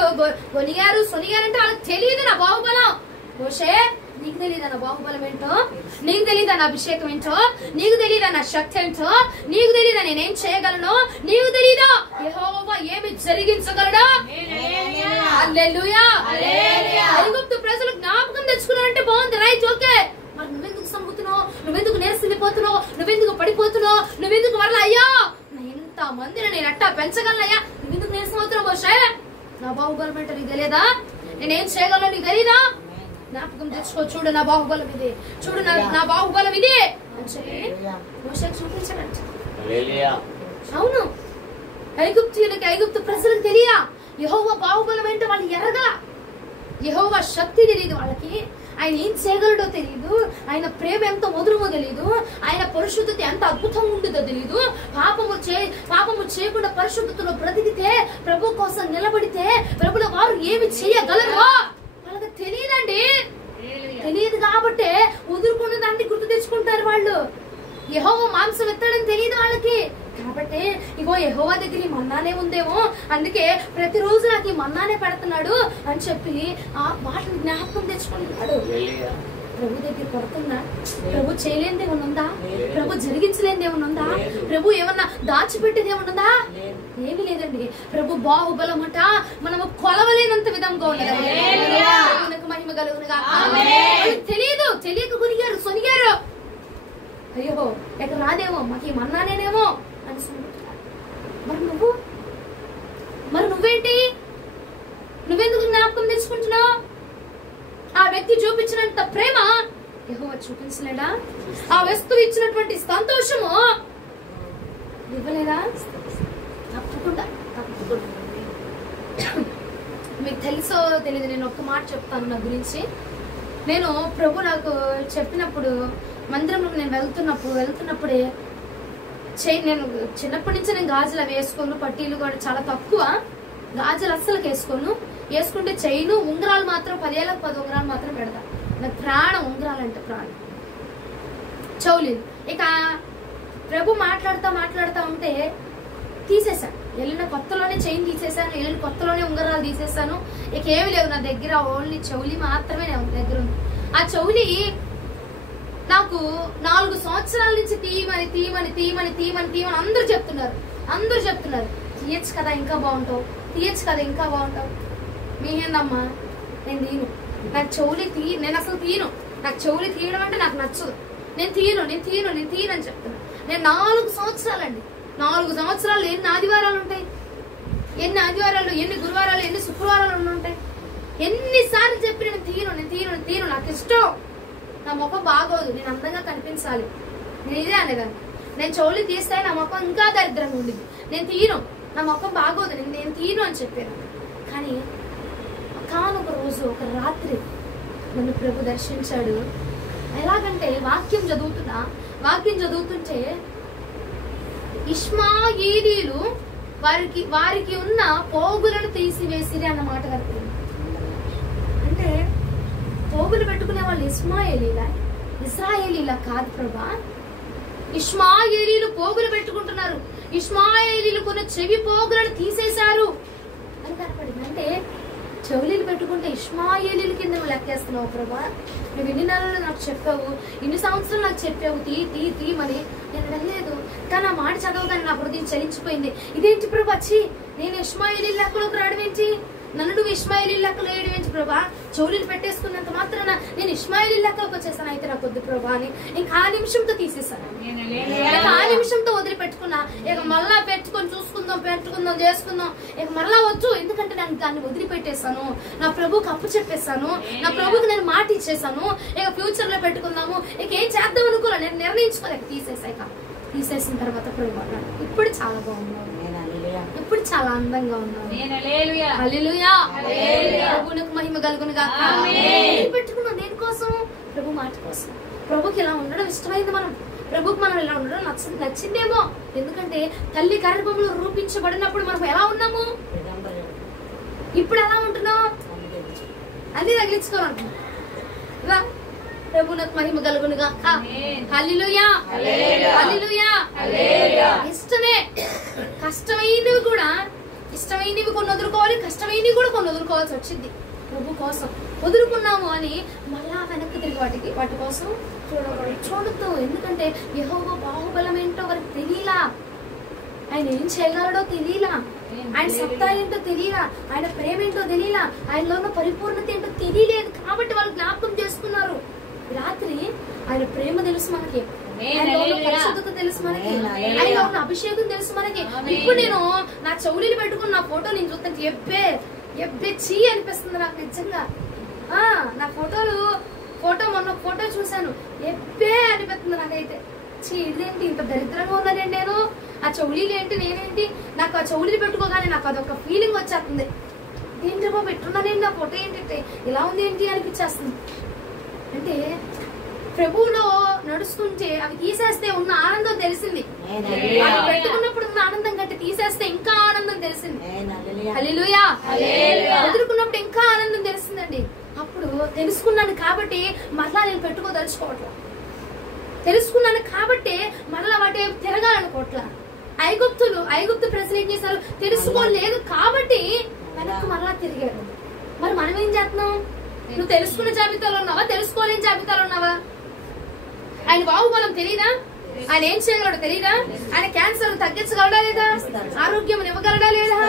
సొనిగారంటే వాళ్ళకి తెలియదు నా బాహుబలం. మోషే నీకు తెలియదా నా బాహుబలం ఏంటో, నీకు తెలియదా నా అభిషేకం ఏంటో, నీకు తెలియదా నా శక్తి ఏంటో, నీకు తెలియదా నేనేం చేయగలను, నీకు తెలియదా యెహోవా ఏమి జరిగించగలడా? హల్లెలూయా. ఐగుప్తు ప్రజలు జ్ఞాపకం తెచ్చుకున్నారంటే బాగుంది, రైట్, ఓకే. మరి నువ్వెందుకు సమ్ముతున్నావు, నువ్వెందుకు నేర్సిల్లిపోతున్నావు, నువ్వెందుకు పడిపోతున్నావు, నువ్వెందుకు వల్ల అయ్యా ఇంత మందిని నేను ఎట్టా పెంచగలనయ్యా, నువ్వెందుకు నేర్సమవుతున్నావు మోషే? నా బాహుబలం ఏంటో నీకు తెలియదా, నేనేం చేయగలను నీకు తెలీదా? జ్ఞాపకం తెచ్చుకో, చూడు నా బాహుబలం ఇది, చూడు నా బాహుబలం ఇది అని చెప్పి మోషేకి చూపించాడంట. అవును, ఐగుప్తు ప్రజలకు తెలియ యెహోవా బాహుబలం ఏంటో వాళ్ళు ఎరగల, యెహోవా శక్తి తెలియదు వాళ్ళకి, ఆయన ఏం చేయగలడో తెలియదు, ఆయన ప్రేమ ఎంత మధురమో తెలియదు, ఆయన పరిశుద్ధత ఎంత అద్భుతంగా ఉంటుందో తెలియదు. పాపము చేయకుండా పరిశుద్ధతలో బ్రతికితే, ప్రభు కోసం నిలబడితే ప్రభుల వారు ఏమి చేయగలరో వాళ్ళకి తెలియదండి. తెలియదు కాబట్టే వదులుకున్న దాన్ని గుర్తు తెచ్చుకుంటారు వాళ్ళు. యెహోవా మాంసం ఎత్తాడని తెలియదు వాళ్ళకి. కాబట్టి ఇగో యెహోవా దగ్గర ఈ మన్నానే ఉందేమో, అందుకే ప్రతిరోజు నాకు ఈ మన్నానే పెడుతున్నాడు అని చెప్పి ఆ వాటిని జ్ఞాపకం తెచ్చుకుంటున్నాడు. ప్రభు దగ్గర కొడుతున్నా, ప్రభు చేయలేనిది ఏమన్నా ఉందా? ప్రభు జరిగించలేనిది ఏమన్నా ఉందా? ప్రభు ఏమన్నా దాచిపెట్టేది ఏమన్నా ఉందా? ఏమీ లేదండి. ప్రభు బాహుబలం అట మనము కొలవలేనంత విధంగా ఉన్నది. మహిమ కలుగునుగా. తెలియదు, తెలియక సొనిగారు. అయ్యో ఎక్కడ రాదేమో, మాకు ఈ మన్నానేనేమో అని మరి నువ్వేంటి? నువ్వెందుకు జ్ఞాపకం తెచ్చుకుంటున్నావు? ఆ వ్యక్తి చూపించినంత ప్రేమ యెహోవా చూపించలేడా? ఆ వస్తువు ఇచ్చినటువంటి సంతోషము ఇవ్వలేదా? తప్పకుండా. మీకు తెలుసో తెలియదు, నేను ఒక్క మాట చెప్తాను నా గురించి. నేను ప్రభు నాకు చెప్పినప్పుడు మందిరంలో నేను వెళ్తున్నప్పుడే నేను చిన్నప్పటి నుంచి నేను గాజులు అవి వేసుకోను, పట్టీలు కూడా చాలా తక్కువ, గాజులు అస్సలు వేసుకుంటే చైను ఉంగరాలు మాత్రం 10 ఏళ్ళకు 10 ఉంగరాలు మాత్రం పెడతా. నాకు ప్రాణం ఉంగరాలు అంటే ప్రాణం. చౌలీలు ఇక ప్రభు మాట్లాడుతా ఉంటే తీసేసాను. వెళ్ళిన కొత్తలోనే చైన్ తీసేసాను, వెళ్ళిన కొత్తలోనే ఉంగరాలు తీసేసాను. ఇక ఏమి లేవు నా దగ్గర, ఓన్లీ చౌలి మాత్రమే నా దగ్గర ఉంది. ఆ చౌలి నాకు 4 సంవత్సరాల నుంచి తీయమని అందరూ చెప్తున్నారు. తీయచ్చు కదా ఇంకా బాగుంటావు, మీకేందమ్మా నేను తీయను, నాకు చౌలి నేను అసలు తీయను, నాకు చౌలి తీయడం అంటే నాకు నచ్చదు, నేను తీయను అని చెప్తున్నా. నేను 4 సంవత్సరాలండి, 4 సంవత్సరాలు ఎన్ని ఆదివారాలు ఉంటాయి, ఎన్ని ఆదివారాలు, ఎన్ని గురువారాలు, ఎన్ని శుక్రవారాలు ఉంటాయి. ఎన్నిసార్లు చెప్పి నేను తీయను, నాకు ఇష్టం, నా ముఖం బాగోదు, నేను అందంగా కనిపించాలి, నేను ఇదే అనేదాన్ని. నేను చౌలి తీస్తే నా ముఖం ఇంకా దరిద్రంగా ఉండేది, నేను తీయను, నా ముఖం బాగోదు, నేను తీయను అని చెప్పాను. కానీ కానొక రోజు, ఒక రాత్రి నన్ను ప్రభు దర్శించాడు. ఎలాగంటే వాక్యం చదువుతుంటే ఇష్మాయేలీలు వారికి ఉన్న పోగులను తీసివేసిరి అన్న మాట కలుగుతుంది. అంటే పోగులు పెట్టుకునే వాళ్ళు ఇశ్రాయేలీలా కాదు ప్రభా. ఇష్మాయేలీలు పోగులు పెట్టుకుంటున్నారు, ఇష్మాయేలీలు కొన్ని చెవి పోగులను తీసేశారు అని కనపడింది. అంటే చెవులీలు పెట్టుకుంటే ఇష్మాయేలీల కింద నువ్వు లెక్కేస్తున్నావు ప్రభా. నువ్వు ఎన్ని నెలలు నాకు చెప్పావు, ఇన్ని సంవత్సరాలు నాకు చెప్పావు తీయమని, నేను వెళ్ళలేదు. కానీ ఆ మాట చదవగానే నా హృదయం చలించిపోయింది. ఇదేంటి ప్రభా, నేను ఇష్మాయేలీ లెక్కలోకి రావడం ఏంటి, నన్ను నువ్వు ఇష్మాయేలీ లెక్కలో వేయడం ఏంటి ప్రభా, చౌలీలు పెట్టేసుకున్నంత మాత్రాన నేను ఇష్మాయేలీ లెక్కలోకి వచ్చేసాను, అయితే నాకు వద్దు ప్రభా అని ఇంకా ఆ నిమిషంతో తీసేసాను. ఆ నిమిషంతో వదిలిపెట్టుకున్నా. ఇక మళ్ళా పెట్టుకుందాం చేసుకుందాం, ఇక మళ్ళా వచ్చు. ఎందుకంటే నేను దాన్ని వదిలిపెట్టేశాను, నా ప్రభుకి అప్పు చెప్పేశాను, నా ప్రభుకి నేను మాట ఇచ్చేసాను. ఇక ఫ్యూచర్ లో పెట్టుకుందాము, ఇక ఏం చేద్దాం అనుకోలే, నేను నిర్ణయించుకోలేక తీసేసిన తర్వాత ప్రభు ఇప్పుడు చాలా బాగున్నాను, ఇప్పుడు చాలా అందంగా ఉన్నాను. హల్లెలూయా, ప్రభువునకు మహిమ కలుగునుగా. పెట్టుకున్నాం దేనికోసం? ప్రభు మాట కోసం. ప్రభుకి ఇలా ఉండడం ఇష్టమైంది, ప్రభుకి మనం ఇలా ఉండడం నచ్చిందేమో. ఎందుకంటే తల్లి గర్భంలో రూపించబడినప్పుడు మనం ఎలా ఉన్నాము, ఇప్పుడు ఎలా ఉంటున్నాం, అన్ని తగిలించుకోవాలంటున్నాం. ప్రభువునకు మహిమ కలుగునుగా. హల్లెలూయా, హల్లెలూయా. ఇష్టమే, ఇష్టమైనవి కొన్ని వదులుకోవాలి, కష్టమైనవి కూడా కొన్ని వదులుకోవాల్సి వచ్చింది ప్రభు కోసం. వదులుకున్నాము అని మళ్ళా వెనక్కి తిరిగి వాటి కోసం చూడొద్దు. ఎందుకంటే యెహోవా బాహుబలం ఏంటో వారికి తెలియలా, ఆయన ఏం చేయగలడో తెలియలా, ఆయన సత్తా ఏంటో తెలియలా, ఆయన ప్రేమ ఏంటో తెలియలా, ఆయనలో ఉన్న పరిపూర్ణత ఏంటో తెలియలేదు. కాబట్టి వాళ్ళు జ్ఞాపకం చేసుకున్నారు. రాత్రి ఆయన ప్రేమ తెలుసు మనకి, ఆయనలో ఉన్న పరిశుద్ధత తెలుసు మనకి, ఆయనలో ఉన్న అభిషేకం తెలుసు మనకి. ఇప్పుడు నేను నా చౌలీలు పెట్టుకుని నా ఫోటో నేను చూస్తుంటే ఎబ్బే చీ అనిపిస్తుంది నాకు నిజంగా. నా మొన్న ఫోటో చూసాను, ఎబ్బే అనిపిస్తుంది నాకైతే. చీ, ఇదేంటి ఇంత దరిద్రంగా ఉందండి నేను, ఆ చౌలీలు ఏంటి, నేనేంటి, నాకు ఆ చౌలీలు పెట్టుకోగానే నాకు అదొక ఫీలింగ్ వచ్చేస్తుంది. ఏంటి బాబు పెట్టున్నానేంటి, నా ఫోటో ఏంటంటే ఇలా ఉంది ఏంటి అనిపించేస్తుంది. అంటే ప్రభువులో నడుస్తుంటే అవి తీసేస్తే ఉన్న ఆనందం తెలిసింది. అవి పెట్టుకున్నప్పుడు ఉన్న ఆనందం కంటే తీసేస్తే ఇంకా ఆనందం తెలిసింది. హల్లెలూయా. వదులుకున్నప్పుడు ఇంకా ఆనందం తెలిసిందండి. అప్పుడు తెలుసుకున్నాను కాబట్టి మరలా నేను పెట్టుకోదలుచుకోవట్లా. తెలుసుకున్నాను కాబట్టి మరలా వాటి తిరగాలనుకోవట్లా. ఐగుప్తు ప్రజలు ఏం చేశారు? తెలుసుకోలేదు కాబట్టి వెనక్కి మరలా తిరిగారు. మరి మనం ఏం చేస్తున్నాం? నువ్వు తెలుసుకున్న జాబితాలో ఉన్నావా? తెలుసుకోలేని జాబితాలో ఉన్నావా? ఆయన బాహుబలం తెలీదా? ఆయన ఏం చేయగలడో తెలీదా? ఆయన క్యాన్సర్ తగ్గించగలడా లేదా? ఆరోగ్యం ఇవ్వగలడా లేదా?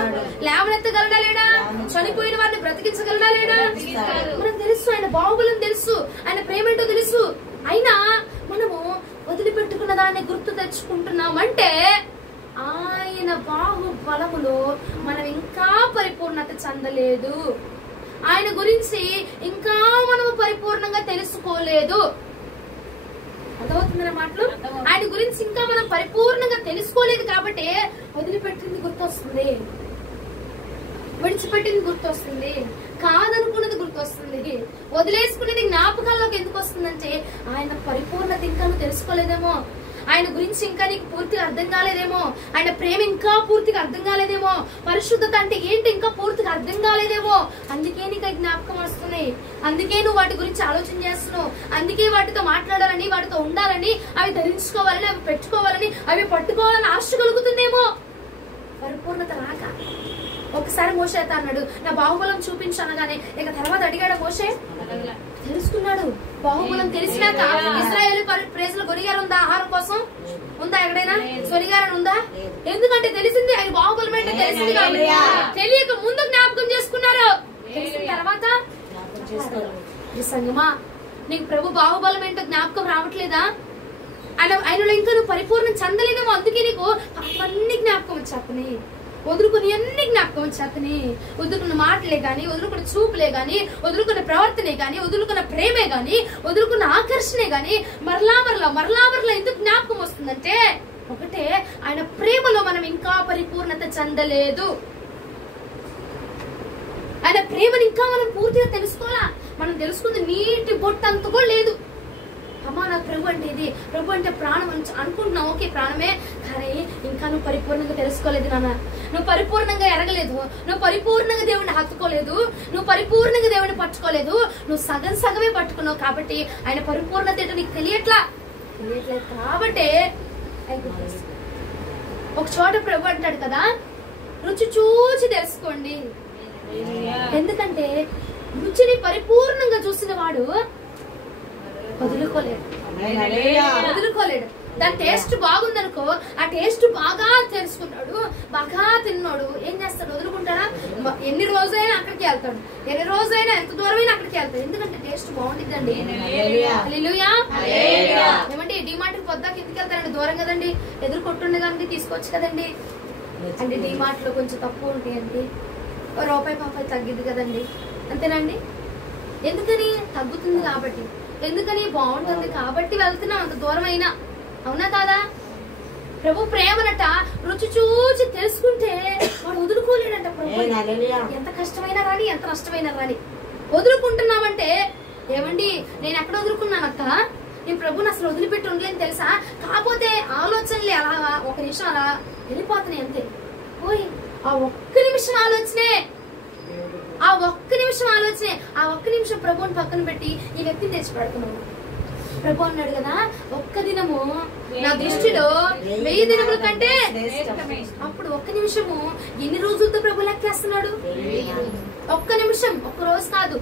లేవనెత్తగలడా లేదా? చనిపోయిన వారిని బ్రతికించగలడా లేదా? మనకు తెలుసు, ఆయన బాహుబలం తెలుసు, ఆయన ప్రేమేంటో తెలుసు. అయినా మనము వదిలిపెట్టుకున్న దాన్ని గుర్తు తెచ్చుకుంటున్నామంటే ఆయన బాహుబలములో మనం ఇంకా పరిపూర్ణత చెందలేదు. ఆయన గురించి ఇంకా మనము పరిపూర్ణంగా తెలుసుకోలేదు. అర్థమవుతుందన్న మాటలు? ఆయన గురించి ఇంకా మనం పరిపూర్ణంగా తెలుసుకోలేదు కాబట్టి వదిలిపెట్టింది గుర్తొస్తుంది, విడిచిపెట్టింది గుర్తొస్తుంది, కాదనుకున్నది గుర్తొస్తుంది, వదిలేసుకునేది జ్ఞాపకాల్లోకి ఎందుకు వస్తుందంటే ఆయన పరిపూర్ణత ఇంకా నువ్వు తెలుసుకోలేదేమో, ఆయన గురించి ఇంకా నీకు పూర్తిగా అర్థం కాలేదేమో, ఆయన ప్రేమ ఇంకా పూర్తిగా అర్థం కాలేదేమో, పరిశుద్ధత అంటే ఏంటి ఇంకా పూర్తిగా అర్థం కాలేదేమో. అందుకే నీకు జ్ఞాపకం వస్తున్నాయి, అందుకే నువ్వు వాటి గురించి ఆలోచన చేస్తున్నావు, అందుకే వాటితో మాట్లాడాలని, వాటితో ఉండాలని, అవి ధరించుకోవాలని, అవి పెట్టుకోవాలని, అవి పట్టుకోవాలని ఆశ కలుగుతుందేమో. పరిపూర్ణత రాక ఒకసారి మోషే అయితే అన్నాడు, నా బాహుబలం చూపించనగానే ఇక తర్వాత అడిగాడు మోషే, తెలుసుకున్నాడు. బాహుబలం తెలిసినాక ఇశ్రాయేలు ప్రజలు గొనిగారు ఉందా? ఆహారం కోసం ఉందా? ఎక్కడైనా గొనిగారని ఉందా? ఎందుకంటే తెలిసింది ఆయన బాహుబలం ఏంటో తెలిసింది కాబట్టి. తెలియక ముందు జ్ఞాపకం చేసుకున్నారు, తెలిసిన తర్వాత సంగమా నీకు ప్రభు బాహుబలం ఏంటో జ్ఞాపకం రావట్లేదా? ఆయనలో ఇంకా నువ్వు పరిపూర్ణం చెందలేదేమో. అందుకే నీకు అవన్నీ జ్ఞాపకం వచ్చేస్తున్నాయి, వదులుకుని అన్ని జ్ఞాపకం వచ్చేతని. వదులుకున్న మాటలే గాని, వదులుకున్న చూపులే గాని, వదులుకున్న ప్రవర్తనే గాని, వదులుకున్న ప్రేమే గాని, వదులుకున్న ఆకర్షణే గాని మరలా మరలా మరలా మరలా ఎందుకు జ్ఞాపకం వస్తుందంటే ఒకటే, ఆయన ప్రేమలో మనం ఇంకా పరిపూర్ణత చెందలేదు. ఆయన ప్రేమని ఇంకా మనం పూర్తిగా తెలుసుకోవాలా. మనం తెలుసుకుంది నీటి బొట్టంత కూడా లేదు. అమ్మా నాకు ప్రభు అంటే ఇది, ప్రభు అంటే ప్రాణం అనుకుంటున్నావు, ఓకే ప్రాణమే, కానీ ఇంకా నువ్వు పరిపూర్ణంగా తెలుసుకోలేదు నాన్న, నువ్వు పరిపూర్ణంగా ఎరగలేదు, నువ్వు పరిపూర్ణంగా దేవుడిని హత్తుకోలేదు, నువ్వు పరిపూర్ణంగా దేవుడిని పట్టుకోలేదు, నువ్వు సగం సగమే పట్టుకున్నావు. కాబట్టి ఆయన పరిపూర్ణత ఏంటో నీకు తెలియట్లేదు కాబట్టి ఒక చోట ప్రభు అంటాడు కదా, రుచి చూచి తెలుసుకోండి. ఎందుకంటే రుచిని పరిపూర్ణంగా చూసిన వాడు వదులుకోలేడు. దాని టేస్ట్ బాగుందనుకో, ఆ టేస్ట్ బాగా తెలుసుకున్నాడు, బాగా తిన్నాడు, ఏం చేస్తాడు? వదులుకుంటాడా? ఎన్ని రోజైనా అక్కడికి వెళ్తాడు, ఎన్ని రోజైనా ఎంత దూరమైనా అక్కడికి వెళ్తాడు. ఎందుకంటే టేస్ట్ బాగుంటుందండి. హల్లెలూయా. ఏమండి డిమార్ట్ పొద్దాక ఎందుకు వెళ్తారండి? దూరం కదండి, ఎదురు కొట్టుండే కదండి, తీసుకోవచ్చు కదండి. అంటే డిమార్ట్ లో కొంచెం తక్కువ ఉంటాయండి, ₹1 తగ్గిద్ది కదండి, అంతేనండి. ఎందుకని? తగ్గుతుంది కాబట్టి, ఎందుకని? బాగుంటుంది కాబట్టి వెళ్తున్నాం అంత దూరం అయినా, అవునా కాదా? ప్రభు ప్రేమనట రుచి చూచి తెలుసుకుంటే వాడు వదులుకోలేడంట. ప్రభు ఎంత కష్టమైనా రాని, ఎంత నష్టమైనా రాని వదులుకుంటున్నామంటే, ఏమండి నేను ఎక్కడ వదులుకున్నానక్క, నేను ప్రభుని అసలు వదిలిపెట్టి ఉండలేని తెలుసా, కాకపోతే ఆలోచనలే అలా ఒక నిమిషం అలా వెళ్ళిపోతున్నాయి అంతే. ఓయ్ ఆ ఒక్క నిమిషం ఆలోచనే, ఆ ఒక్క నిమిషం ప్రభువుని పక్కన పెట్టి ఈ వ్యక్తిని తెచ్చి పెడుతున్నాను. ప్రభు అన్నాడు కదా, ఒక్క దినము నా దృష్టిలో 1000 దినముల కంటే. అప్పుడు ఒక్క నిమిషము ఎన్ని రోజులతో ప్రభు లెక్కేస్తున్నాడు? ఒక్క నిమిషం, ఒక్క రోజు కాదు,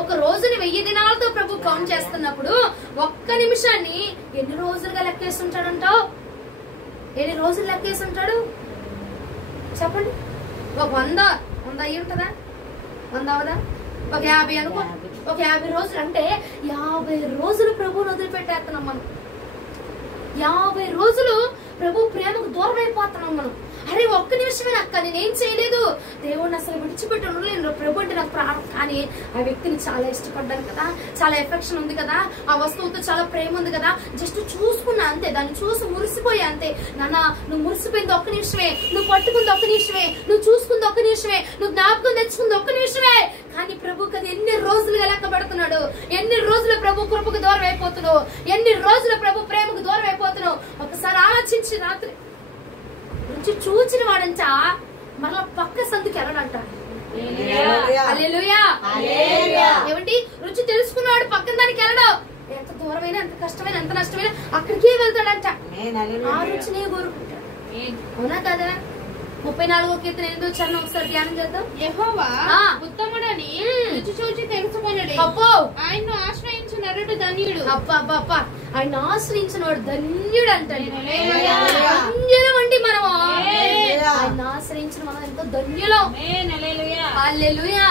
ఒక రోజుని 1000 దినాలతో ప్రభు కౌంట్ చేస్తున్నప్పుడు ఒక్క నిమిషాన్ని ఎన్ని రోజులుగా లెక్కేస్తుంటాడంటావు? ఎన్ని రోజులు లెక్కేస్తుంటాడు చెప్పండి? ఒక 100 అయ్యి ఉంటుందా? 100 అవదా? ఒక 50 అనుకో, ఒక 50 రోజులు అంటే 50 రోజులు ప్రభువుని వదిలిపెట్టేస్తున్నాం మనం. 50 రోజులు ప్రభు ప్రేమకు దూరం అయిపోతున్నాం మనం. అరే ఒక్క నిమిషమే అక్క, నేనేం చేయలేదు, దేవుడిని అసలు విడిచిపెట్టి ఉండలేను, ప్రభు అంటే నాకు ప్రాణం. కానీ ఆ వ్యక్తిని చాలా ఇష్టపడ్డాను కదా, చాలా ఎఫెక్షన్ ఉంది కదా, ఆ వస్తువుతో చాలా ప్రేమ ఉంది కదా, జస్ట్ చూసుకున్నా అంతే, దాన్ని చూసి మురిసిపోయా అంతే. నాన్న నువ్వు మురిసిపోయింది ఒక్క నిమిషమే, నువ్వు పట్టుకుంది ఒక్క నిమిషమే, నువ్వు చూసుకుంది ఒక్క నిమిషమే, నువ్వు జ్ఞాపకం తెచ్చుకుంది ఒక్క నిమిషమే. కానీ ప్రభుకి అది ఎన్ని రోజులుగా లెక్క పెడుతున్నాడు, ఎన్ని రోజులు ప్రభు కృపకు దూరం అయిపోతున్నావు, ఎన్ని రోజులు ప్రభు ప్రేమకు దూరం అయిపోతున్నావు. ఒకసారి ఆలోచించి రాత్రి రుచి చూచిన వాడంట మరలా పక్క సందుకి వెళ్ళడంట. హల్లెలూయా. ఏమండి, రుచి తెలుసుకున్నాడు పక్కన దానికి వెళ్ళడం. ఎంత దూరమైనా, ఎంత కష్టమైన, ఎంత నష్టమైనా అక్కడికే వెళ్తాడంట. ఆ రుచినే కోరుకుంటాడు. అవునా కదా? 34వ కీర్తన 8వ చరణం ఒకసారి ధ్యానం చేద్దాం. యెహోవా ఉత్తముడని రుచి చూచి తెలుసుకొనుడి. ఆయన్ను ఆశ్రయించు నరుడు ధన్యుడు. అబ్బా, ఆయన ఆశ్రయించిన వాడు ధన్యుడు అంటాడు. ధన్యులం అండి మనము. ఆయన ఆశ్రయించిన మనం ఎంతో ధన్యులం. హల్లెలూయా.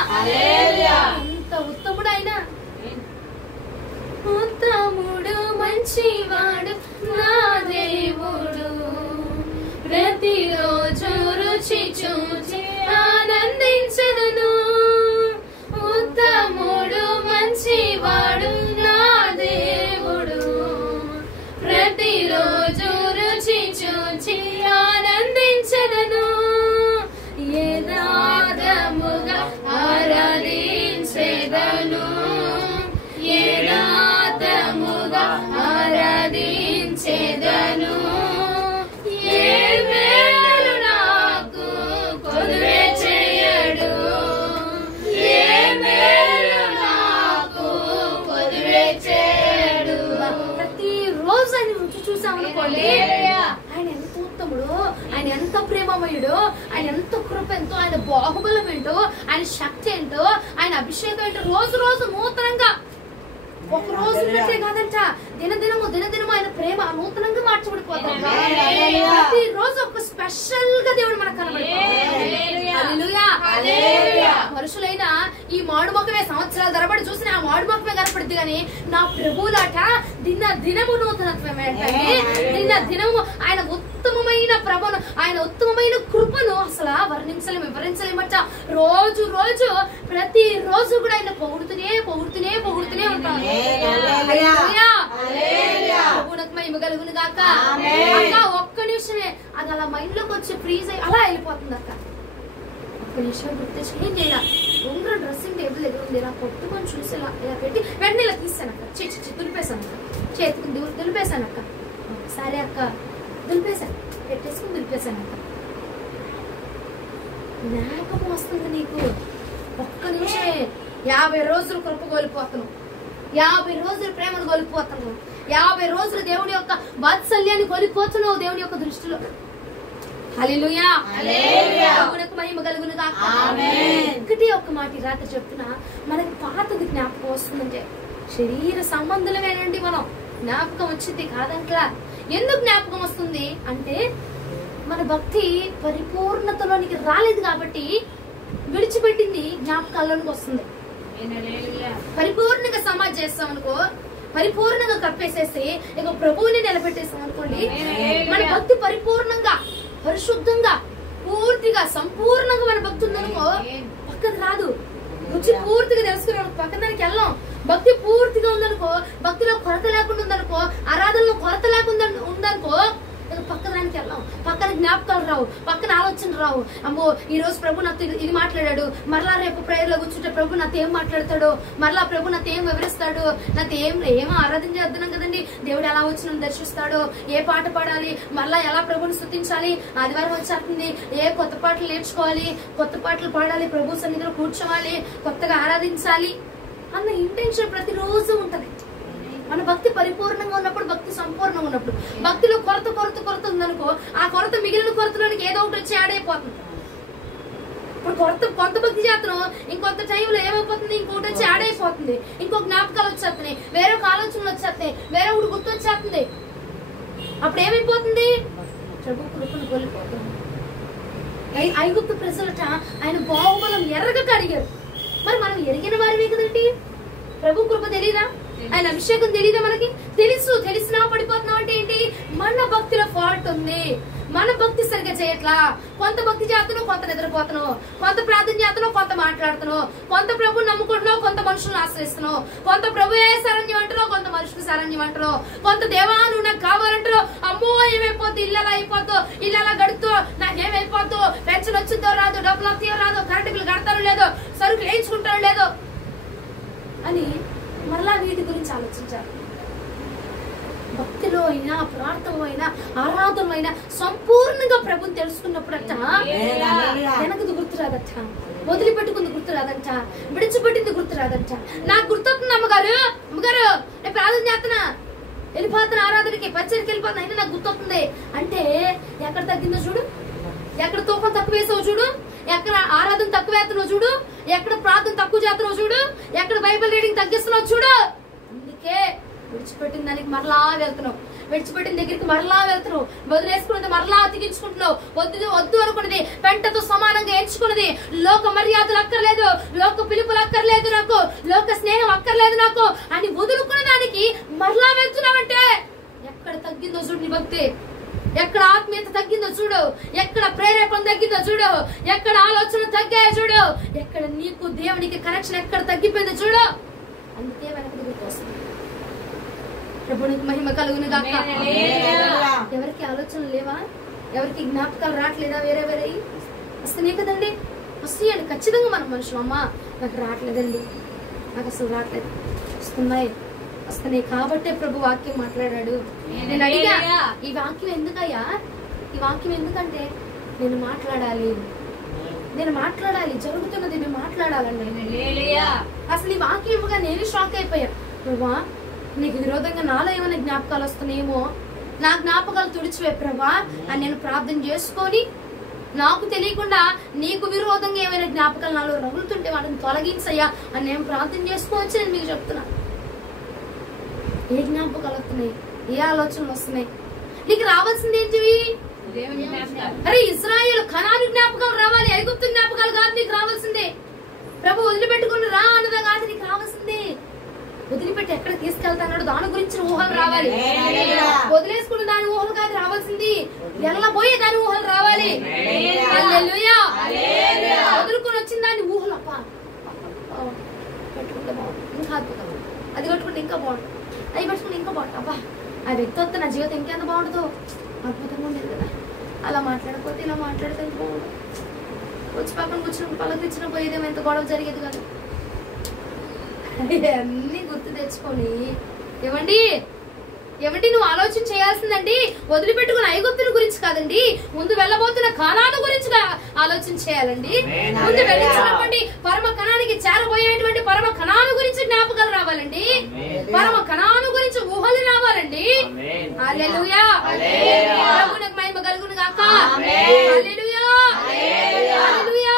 ఎంత ఉత్తముడు ఆయన. ఉత్తముడు మంచివాడు నా దేవుడు, ప్రతిరోజు రుచి చూచి ఆనందించదను. ఉత్తముడు మంచివాడు నా దేవుడు, ప్రతిరోజు రుచి చూచి ఆనందించదను. ఏనాదముగా ఆరాధించెదను, ఏనాదముగా ఆరాధించెదను. ప్రతిరోజు ఆయన రుచి చూసామనుకోండి, ఆయన ఎంత ఉత్తముడు, ఆయన ఎంత ప్రేమమయుడు, ఆయన ఎంత కృప ఎంతో, ఆయన బాహుబలం ఏంటో, ఆయన శక్తి ఏంటో, ఆయన అభిషేకం ఏంటో రోజు రోజు నూతనంగా, ఒక రోజు ఉన్నట్టే కాదంట, దినదినము ఆయన ప్రేమ నూతనంగా మార్చబడిపోతాడు. ప్రతి రోజు ఒక స్పెషల్ గా దేవుడు మనకు కనబడిపోతాడు. మనుషులైనా ఈ మాడు మొక్కమే సంవత్సరాల తరబడి చూసిన ఆ మాడు మొక్కమే కనపడుద్ది కానీ నా ప్రభువులాట దినము నూతనత్వమే. దినము ఆయన ఉత్తమమైన ప్రభును, ఆయన ఉత్తమమైన కృపను అసలు వివరించలేమట. రోజు రోజు ప్రతి రోజు కూడా ఆయన పొగుడుతూనే ఉంటాను. మహిమగలుగును గాక. అక్క ఒక్క నిమిషమే అది అలా మైండ్ లోకి వచ్చి ఫ్రీజ్ అయ్యి అలా వెళ్ళిపోతుంది. అక్క ఒక్క నిమిషం గుర్తించి ఏం చేయాలి, ఉంగరం డ్రెస్సింగ్ టేబుల్ దగ్గర ఉంది, ఇలా కొట్టుకొని చూసి ఇలా పెట్టి వెంటనే ఇలా తీసాను అక్క. దులిపేశాను అక్క, చేతికి దులిపేశాను అక్క. సరే అక్క దులిపేశాను, పెట్టేసుకుని దులిపేశాను అక్క. జ్ఞాపకం వస్తుంది నీకు. ఒక్క నిమిషమే 50 రోజులు కృప కోల్పోతున్నావు, 50 రోజులు ప్రేమను కోల్పోతున్నావు, 50 రోజులు దేవుడి యొక్క వాత్సల్యాన్ని కోల్పోతున్నావు దేవుడి యొక్క దృష్టిలో. హల్లెలూయా. దేవునికి మహిమ కలుగును గాక. ఒకటి ఒక మాట రాత్రి చెప్తున్నా, మనకి పాతది జ్ఞాపకం వస్తుందంటే శరీర సంబంధులమేనండి. మనం జ్ఞాపకం వచ్చింది కాదంట్లా. ఎందుకు జ్ఞాపకం వస్తుంది అంటే మన భక్తి పరిపూర్ణతలోనికి రాలేదు కాబట్టి విడిచిపెట్టింది జ్ఞాపకాల్లోనికి వస్తుంది. పరిపూర్ణంగా సమాజ్ చేస్తాం అనుకో, పరిపూర్ణంగా కప్పేసేసి ఇక ప్రభువుని నిలబెట్టేస్తాం అనుకోండి, మన భక్తి పరిపూర్ణంగా పరిశుద్ధంగా పూర్తిగా సంపూర్ణంగా మన భక్తి ఉందనుకో పక్కన రాదు. రుచి పూర్తిగా తెలుసుకున్నాను పక్కన దానికి వెళ్ళాం. భక్తి పూర్తిగా ఉందనుకో, భక్తిలో కొరత లేకుండా ఉందనుకో, ఆరాధనలో కొరత లేకుండా ఉందనుకో పక్కన దానికి వెళ్ళాం. పక్కన జ్ఞాపకాలు రావు, పక్కన ఆలోచన రావు. అమ్మో ఈ రోజు ప్రభు నాతో ఇది మాట్లాడాడు, మరలా రేపు ప్రేయర్ లో కూర్చుంటే ప్రభు నాతో ఏం మాట్లాడతాడు, మరలా ప్రభు నాతో ఏం వివరిస్తాడు, నాతో ఏమో ఆరాధన చేద్దాం కదండి, దేవుడు ఎలా వచ్చి నన్ను దర్శిస్తాడు, ఏ పాట పాడాలి, మరలా ఎలా ప్రభుని స్తుతించాలి, ఆదివారం వచ్చేస్తుంది, ఏ కొత్త పాటలు నేర్చుకోవాలి, కొత్త పాటలు పాడాలి, ప్రభు సన్నిధిలో కూర్చోవాలి, కొత్తగా ఆరాధించాలి అన్న ఇంటెన్షన్ ప్రతిరోజు ఉంటది. మన భక్తి పరిపూర్ణంగా ఉన్నప్పుడు, భక్తి సంపూర్ణంగా ఉన్నప్పుడు, భక్తిలో కొరత ఉందనుకో, ఆ కొరత మిగిలిన కొరతలోనికి ఏదో ఒకటి వచ్చి ఆడైపోతుంది. ఇప్పుడు కొంత భక్తి చేస్తున్నాం, ఇంకొంత టైంలో ఏమైపోతుంది, ఇంకోటి వచ్చి ఆడైపోతుంది, ఇంకో జ్ఞాపకాలు వచ్చేస్తున్నాయి, వేరే ఒక ఆలోచనలు వచ్చేస్తున్నాయి, వేరే ఒకటి గుర్తు వచ్చేస్తుంది. అప్పుడు ఏమైపోతుంది, ప్రభు కృపను కోల్పోతుంది. ఐగుప్తు ప్రజలట ఆయన బాహుబలం ఎర్రగా అడిగారు. మరి మనం ఎరిగిన వారివే కదండి, ప్రభు కృప తెలీదా, ఆయన అభిషేకం తెలీదా మనకి? తెలిసినా పడిపోతున్నాం అంటే ఏంటి, మన భక్తిలో ఫాల్ట్ ఉంది, మన భక్తి సరిగ్గా చేయట్లా. కొంత భక్తి చేస్తున్నావు, కొంత నిద్రపోతున్నావు, కొంత ప్రార్థన చేస్తున్నావు, కొంత మాట్లాడుతున్నావు, కొంత ప్రభు నమ్ముకుంటున్నావు, కొంత మనుషులను ఆశ్రయిస్తున్నావు, కొంత ప్రభుయే శరణ్యం అంటున్నావు, కొంత మనుషులు శరణ్యం అంటున్నావు, కొంత దేవా నువ్వు నాకు కావాలంటారు, అమ్మో ఏమైపోద్దు, ఇళ్ళలా అయిపోద్దు, ఇళ్ళలా గడుతూ నాకేమైపోద్దు, పెన్షన్ వచ్చిందో రాదు, డబ్బులు వస్తాయో రాదు, కరెంటు బిల్లు కడతారో లేదో, సరుకులు వేయించుకుంటారో లేదో అని మరలా వీటి గురించి ఆలోచించాలి. భక్తిలో అయినా, ప్రార్థనలో అయినా, ఆరాధనలో అయినా సంపూర్ణంగా ప్రభుని తెలుసుకున్నప్పుడట వెనకది గుర్తురాదట, వదిలిపెట్టుకుంది గుర్తురాదంట, విడిచిపెట్టింది గుర్తురాదంట. నాకు గుర్తొస్తుంది అమ్మగారు, అమ్మగారు నేను ప్రార్థన చేస్తున్నా, వెళ్ళిపోతున్నా ఆరాధనకి, పచ్చడికి వెళ్ళిపోతున్నా, అయినా నాకు గుర్తొస్తుంది అంటే ఎక్కడ తగ్గిందో చూడు, ఎక్కడ తూకం తక్కువ వేసావు చూడు, ఎక్కడ ఆరాధన తక్కువ వేస్తున్నావు చూడు, ఎక్కడ ప్రార్థన తక్కువ చేస్తున్నావు చూడు, ఎక్కడ బైబిల్ రీడింగ్ తగ్గిస్తున్నావు చూడు. అందుకే విడిచిపెట్టిన దానికి మరలా వెళ్తున్నావు, విడిచిపెట్టిన దగ్గరికి మరలా వెళ్తున్నావు, వదిలేసుకున్నది మరలా అతికించుకుంటున్నావు. వద్దు వద్దు అనుకున్నది పెంటతో సమానంగా ఎంచుకున్నది. లోక మర్యాదలు అక్కర్లేదు, లోక పిలుపులు అక్కర్లేదు, నాకు లోక స్నేహం అక్కర్లేదు నాకు అని వదులుకున్న దానికి మరలా వెళ్తున్నావంటే ఎక్కడ తగ్గిందో చూడు నీ భక్తి, ఎక్కడ ఆత్మీయత తగ్గిందో చూడు, ఎక్కడ ప్రేరేపణ తగ్గిందో చూడు, ఎక్కడ ఆలోచన తగ్గాయో చూడు, ఎక్కడ నీకు దేవునికి కనెక్షన్ ఎక్కడ తగ్గిపోయిందో చూడు. అందుకే వెనక్కి గుర్తు వస్తుంది. ప్రభునికి మహిమ కలుగును గాక. ఎవరికి ఆలోచనలు లేవా? ఎవరికి జ్ఞాపకాలు రావట్లేదా? వేరే వేరే వస్తున్నాయి కదండి, వస్తాయండి ఖచ్చితంగా. మన మనుషులు అమ్మా నాకు రావట్లేదండి, నాకు అసలు రావట్లేదు, వస్తున్నాయి కాబట్టే ప్రభు వాక్యం మాట్లాడాడు. నేను అడిగా ఈ వాక్యం ఎందుకయ్యా, ఈ వాక్యం ఎందుకంటే నేను మాట్లాడాలి, జరుగుతున్నది నేను మాట్లాడాలండి. అసలు ఈ వాక్యం ఇవ్వగా నేను షాక్ అయిపోయా. ప్రభా నీకు విరోధంగా నాలో ఏమైనా జ్ఞాపకాలు వస్తున్నాయేమో, నా జ్ఞాపకాలు తుడిచివే ప్రభా అని నేను ప్రార్థన చేసుకొని, నాకు తెలియకుండా నీకు విరోధంగా ఏమైనా జ్ఞాపకాలు నాలో రగులుతుంటే వాటిని తొలగించయ్యా అని నేను ప్రార్థన చేసుకోవచ్చు. నేను మీకు చెప్తున్నా, ఏ జ్ఞాపకాలు వస్తున్నాయి, ఏ ఆలోచనలు వస్తున్నాయి, నీకు రావాల్సింది ఏంటివి? అరే ఇశ్రాయేలు కనాను జ్ఞాపకాలు రావాలి, ఐగుప్తు జ్ఞాపకాలు కాదు నీకు రావాల్సిందే. ప్రభు వదిలిపెట్టుకుని రా అన్నదా కాదు నీకు రావాల్సిందే. వదిలిపెట్టి ఎక్కడ తీసుకెళ్తాడు దాని గురించి ఊహలు రావాలి, వదిలేసుకున్న దాని ఊహలు కాదు రావాల్సింది, వెళ్ళబోయే దాని ఊహలు రావాలి. హల్లెలూయా. వదులుకుని వచ్చిన దాని ఊహలు అప్ప పెట్టుకుంటే బాగుంది, ఇంకా అద్భుతం, అది కట్టుకుంటే ఇంకా బాగుంటుంది, అవి పెట్టుకుంటే ఇంకా బాగుంటుంది. అబ్బా ఆ వ్యక్తి వస్తే నా జీవితం ఇంకెంత బాగుంటుందో, అద్భుతంగా ఉండేది కదా. అలా మాట్లాడకపోతే ఇలా మాట్లాడితే బాగుంటుంది, వచ్చి పక్కన కూర్చుని పలకరించిన పోయేదేమో ఎంత గొడవ జరిగేది కాదు. అన్ని గుర్తు తెచ్చుకొని ఏమండి నువ్వు ఆలోచన చేయాల్సిందండి వదిలిపెట్టుకున్న ఐగుప్తుల గురించి కాదండి, ముందు వెళ్ళబోతున్న కానాను గురించి ఆలోచన చేయాలండి. ముందు వెళ్ళినటువంటి పరమ కణానికి చేరబోయేటువంటి పరమ కణాను గురించి జ్ఞాపకాలు రావాలండి, పరమ కణాను గురించి ఊహలు రావాలండి. హల్లెలూయా. ప్రభువునకు మహిమ కలుగును గాక. హల్లెలూయా. హల్లెలూయా.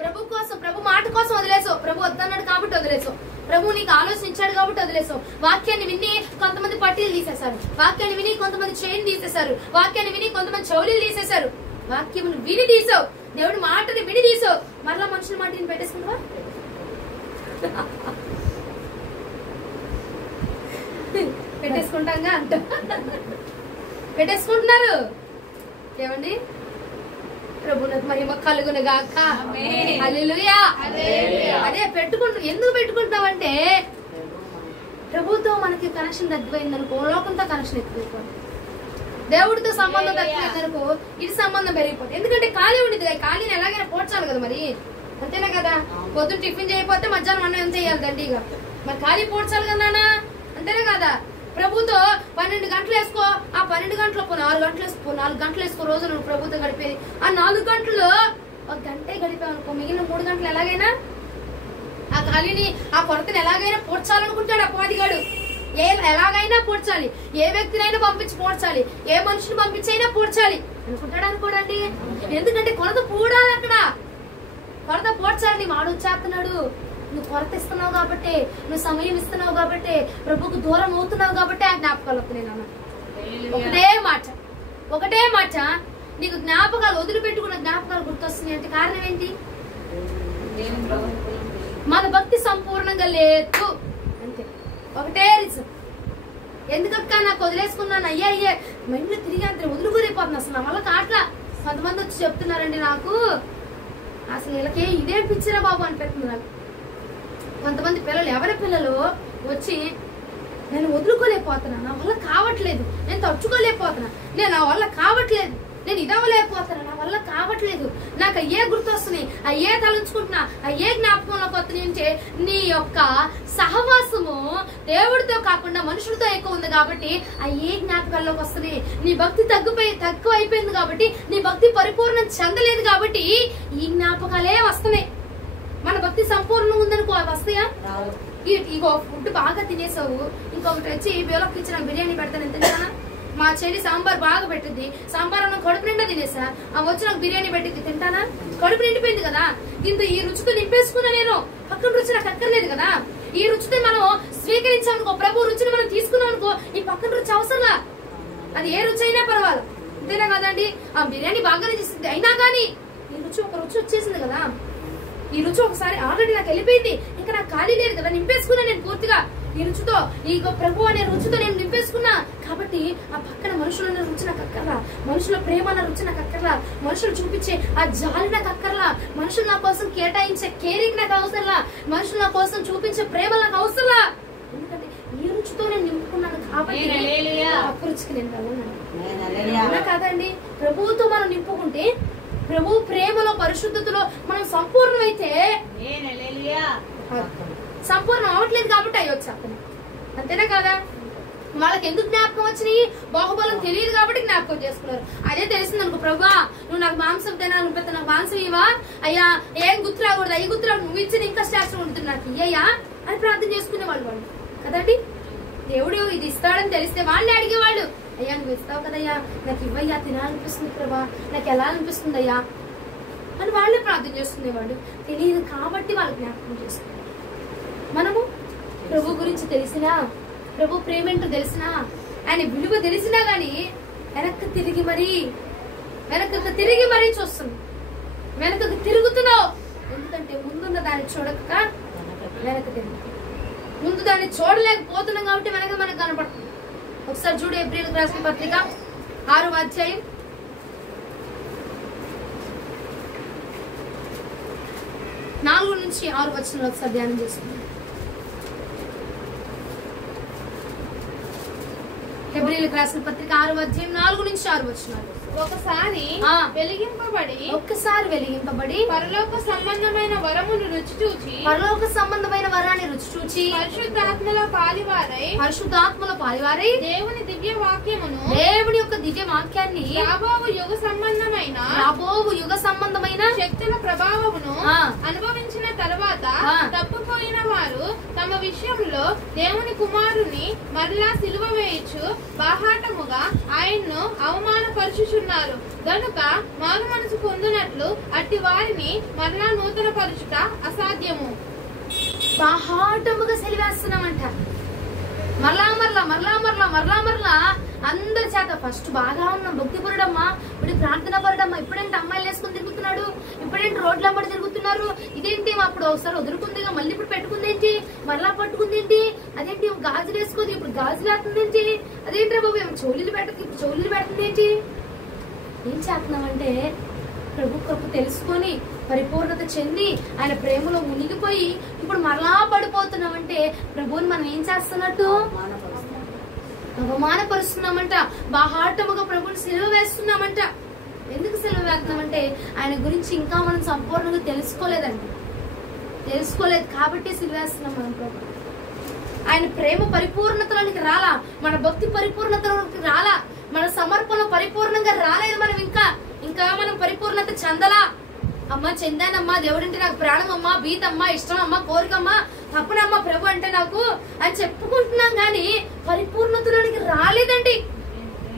ప్రభు కోసం, ప్రభు మాట కోసం వదిలేసావు, ప్రభు వద్దన్నాడు కాబట్టి వదిలేసావు, ప్రభు నీకు ఆలోచించాడు కాబట్టి వదిలేసావు. వాక్యాన్ని విని కొంతమంది పట్టీలు తీసేశారు, వాక్యాన్ని విని కొంతమంది చైన్ తీసేశారు, వాక్యాన్ని విని కొంతమంది చెవులు తీసేశారు. వాక్యం విని తీసావు, దేవుడి మాటని విని తీసావు, మరలా మనుషుల మాటని పెట్టేసుకుంటావా? పెట్టేసుకుంటాంగా అంట, పెట్టేసుకుంటున్నారు. ఏమండి ప్రభువునకు మహిమ కలుగును గాక. హల్లెలూయా. అదే ఎందుకు పెట్టుకుంటామంటే ప్రభుతో మనకి కనెక్షన్ తగ్గిపోయిందనుకో, లోకంతో కనెక్షన్ ఎక్కువైపోయింది, దేవుడితో సంబంధం తగ్గిపోయిందనుకో ఇది సంబంధం పెరిగిపోతుంది. ఎందుకంటే ఖాళీ ఉండేది, ఖాళీని ఎలాగైనా పోడ్చాలి కదా, మరి అంతేనా కదా. పొద్దున్న టిఫిన్ చేయకపోతే మధ్యాహ్నం అన్నం ఎంత చేయాలి దండిగా, మరి ఖాళీ పోడ్చాలి కదా, అంతేనా కదా. ప్రభుతో 12 గంటలు వేసుకో, ఆ 12 గంటలు 4 గంటలు వేసుకో, 4 గంటలు వేసుకో రోజు నువ్వు ప్రభుతో గడిపేది. ఆ 4 గంటలు 1 గంటే గడిపావనుకో, మిగిలిన 3 గంటలు ఎలాగైనా ఆ ఖాళీని, ఆ కొరతని ఎలాగైనా పోడ్చాలనుకుంటాడు అపవాదిగాడు. ఎలాగైనా పోడ్చాలి, ఏ వ్యక్తినైనా పంపించి పోడ్చాలి, ఏ మనిషిని పంపించైనా పోడ్చాలి అనుకుంటాడు అనుకోడండి. ఎందుకంటే కొరత పూడాలి, అక్కడ కొరత పోడ్చాలని వాడు వచ్చేస్తున్నాడు. నువ్వు కొరత ఇస్తున్నావు కాబట్టి, నువ్వు సమయం ఇస్తున్నావు కాబట్టి, ప్రభుకు దూరం అవుతున్నావు కాబట్టి ఆ జ్ఞాపకాలు వస్తున్నాయి నాన్న. ఒకటే మాట నీకు జ్ఞాపకాలు, వదిలిపెట్టుకున్న జ్ఞాపకాలు గుర్తొస్తున్నాయి అంటే కారణం ఏంటి? మన భక్తి సంపూర్ణంగా లేదు అంతే, ఒకటే రీజన్. ఎందుకక్క నాకు వదిలేసుకున్నాను, అయ్యే మైండ్లో తిరిగి అంతే వదులుకోలేకపోతున్నా, అసలు నా వల్ల కాట్లా. కొంతమంది వచ్చి చెప్తున్నారండి నాకు, అసలు వీళ్ళకి ఇదే పిచ్చిరా బాబు అనిపిస్తుంది నాకు. కొంతమంది పిల్లలు, ఎవరి పిల్లలు వచ్చి నేను వదులుకోలేకపోతున్నా, నా వల్ల కావట్లేదు, నేను తట్టుకోలేకపోతున్నా, నేను నా వల్ల కావట్లేదు, నేను ఇదవ్వలేకపోతాను, నా వల్ల కావట్లేదు, నాకు అయ్యే గుర్తొస్తున్నాయి, అయ్యే తలంచుకుంటున్నా, అయ్యే జ్ఞాపకంలోకి వస్తున్నాయి అంటే నీ యొక్క సహవాసము దేవుడితో కాకుండా మనుషులతో ఎక్కువ ఉంది కాబట్టి అయ్యే జ్ఞాపకాల్లోకి వస్తున్నాయి. నీ భక్తి తక్కువ అయిపోయింది కాబట్టి, నీ భక్తి పరిపూర్ణం చెందలేదు కాబట్టి ఈ జ్ఞాపకాలే వస్తున్నాయి. మన భక్తి సంపూర్ణంగా ఉందనుకో అవి వస్తాయా? ఇగో ఫుడ్ బాగా తినేసావు, ఇంకొకటి వచ్చి బియ్యంలోకి ఇచ్చిన బిర్యానీ పెడతాను ఎంత తింటానా? మా చెల్లి సాంబార్ బాగా పెట్టింది, సాంబార్ అన్న కడుపు నిండా తినేసా, వచ్చి నాకు బిర్యానీ పెట్టింది తింటానా? కడుపు నిండిపోయింది కదా. దీంతో ఈ రుచితో నింపేసుకున్నా నేను, పక్కన రుచి నాకు అక్కర్లేదు కదా. ఈ రుచితో మనం స్వీకరించామనుకో, ప్రభు రుచిని మనం తీసుకున్నాం అనుకో, ఈ పక్కన రుచి అవసరంలా. అది ఏ రుచి అయినా పర్వాలి, అంతేనా కదండి? ఆ బిర్యానీ బాగానే చేసింది, అయినా కానీ ఈ రుచి ఒక రుచి వచ్చేసింది కదా. ఈ రుచి ఒకసారి ఆల్రెడీ నాకు వెళ్ళిపోయింది, ఇంకా నాకు ఖాళీ లేదు కదా, నింపేసుకున్నా నేను పూర్తిగా ఈ రుచితో. ఈ ప్రభు అనే రుచితో నేను నింపేసుకున్నా కాబట్టి ఆ పక్కన మనుషుల రుచి నాకు అక్కర్లా, మనుషుల ప్రేమ అన్న రుచి నాకు అక్కర్లా, మనుషులు చూపించే ఆ జాలి నాకు అక్కర్లా, మనుషులు నా కోసం కేటాయించే కేరింగ్ నాకు అవసరంలా, మనుషులు నా కోసం చూపించే ప్రేమ నాకు అవసరంలా. ఎందుకంటే ఈ రుచితో నేను నింపుకున్నాను కాబట్టి పక్క రుచికి నేను వెళ్ళను కాదండి. ప్రభువుతో మనం నింపుకుంటే, ప్రభు ప్రేమలో పరిశుద్ధతలో మనం సంపూర్ణమైతే, సంపూర్ణం అవట్లేదు కాబట్టి అయ్యొచ్చు అతను, అంతేనా కదా? వాళ్ళకి ఎందుకు జ్ఞాపకం వచ్చినాయి? బాహుబలం తెలియదు కాబట్టి జ్ఞాపకం చేసుకున్నారు. అదే తెలిసింది అనుకో, ప్రభా నువ్వు నాకు మాంసం తినాలనిపిస్తే నాకు మాంసం ఇవా అయ్యా, ఏం గుర్తు రాకూడదు, అయ్యి గుర్తు రాకూడదు, నువ్వు ఇచ్చిన ఇంకా శాస్త్రం ఉంటుంది నాకు ఇయ్యా అని ప్రార్థన చేసుకునే వాళ్ళు కదండి. దేవుడు ఇది ఇస్తాడని తెలిస్తే వాళ్ళే అడిగేవాళ్ళు, అయ్యా నువ్వు ఇస్తావు కదయ్యా, నాకు ఇవ్వయ్యా, తినాలనిపిస్తుంది ప్రభా, నాకు ఎలా అనిపిస్తుంది అయ్యా అని వాళ్ళే ప్రార్థన చేసుకునేవాళ్ళు. తెలియదు కాబట్టి వాళ్ళు జ్ఞాపకం చేసుకున్నారు. మనము ప్రభు గురించి తెలిసినా, ప్రభు ప్రేమేంటో తెలిసినా, ఆయన విలువ తెలిసినా గాని వెనక్కి తిరిగి మరీ చూస్తుంది, వెనకకు తిరుగుతున్నావు. ఎందుకంటే ముందున్న దాన్ని చూడక వెనక తిరుగుతుంది, ముందు దాన్ని చూడలేకపోతున్నాం కాబట్టి వెనక మనకు కనపడుతుంది. ఒకసారి చూడు ఏప్రిల్ రాసిన పత్రిక 6వ అధ్యాయం 4 నుంచి 6 వచనాలు ఒకసారి ధ్యానం చేసుకుందాం. ఏప్రిల్ రాసిన పత్రిక 6వ అధ్యాయం 4 నుంచి 6 వచనాలు. ఒక్కసారి వెలిగింపబడి పరలోక సంబంధమైన వరమును రుచి చూచి, పరలోక సంబంధమైన వరాన్ని రుచి చూచి, పరిశుద్ధాత్మలో పాలివారై దేవుని దివ్య వాక్యమును, దేవుని యొక్క దివ్య వాక్యాన్ని, రాబోవు యుగ సంబంధమైన శక్తుల ప్రభావమును అనుభవించిన తర్వాత తప్పిపోయిన వారు తమ విషయంలో దేవుని కుమారుని మరలా సిలువ వేయచ్చు బాహాటముగా ఆయన్ను అవమానపరచుచున్నారు. గనుక మారు మనసు పొందినట్లు అట్టి వారిని మరలా నూతన పరుచుట అసాధ్యము. బాహాటముగా సెలివేస్తున్నామంట. మరలా అందరి చేత ఫస్ట్ బాగా ఉన్నాం, భక్తి పరుడమ్మా, ఇప్పుడు ప్రార్థన పరుడమ్మా, ఇప్పుడేంటి అమ్మాయిలు వేసుకుని తిరుగుతున్నాడు, ఇప్పుడేంటి రోడ్ల అమ్మడి తిరుగుతున్నారు, ఇదేంటి అప్పుడు ఒకసారి వదులుకుందిగా మళ్ళీ ఇప్పుడు పెట్టుకుందేంటి, మరలా పట్టుకుందేంటి, అదేంటి గాజులు వేసుకోదు ఇప్పుడు గాజులు వేస్తుందేంటి, అదేంటి బాబు చోళీలు ఇప్పుడు చోళీలు పెడుతుందేంటి. ఏం చేస్తున్నామంటే ప్రభు కృప తెలుసుకొని పరిపూర్ణత చెంది ఆయన ప్రేమలో మునిగిపోయి ఇప్పుడు మరలా పడిపోతున్నామంటే ప్రభువుని మనం ఏం చేస్తున్నట్టు అవమానపరుస్తున్నామంట. బాహాటముగా ప్రభుని సిలువ వేస్తున్నామంట. ఎందుకు సిలువ వేస్తున్నామంటే ఆయన గురించి ఇంకా మనం సంపూర్ణంగా తెలుసుకోలేదు కాబట్టి సిలువ వేస్తున్నాం మనం ప్రభు. ఆయన ప్రేమ పరిపూర్ణతలోనికి రాలా, మన భక్తి పరిపూర్ణతలోనికి రాలా, మన సమర్పణ పరిపూర్ణంగా రాలేదు. మనం ఇంకా మనం పరిపూర్ణత చెందలా. అమ్మా చెందానమ్మా, దేవుడంటే నాకు ప్రాణం అమ్మా, బీతమ్మా, ఇష్టం అమ్మా, కోరికమ్మా, తప్పునమ్మా ప్రభు అంటే నాకు అని చెప్పుకుంటున్నాం గాని పరిపూర్ణతలోనికి రాలేదండి.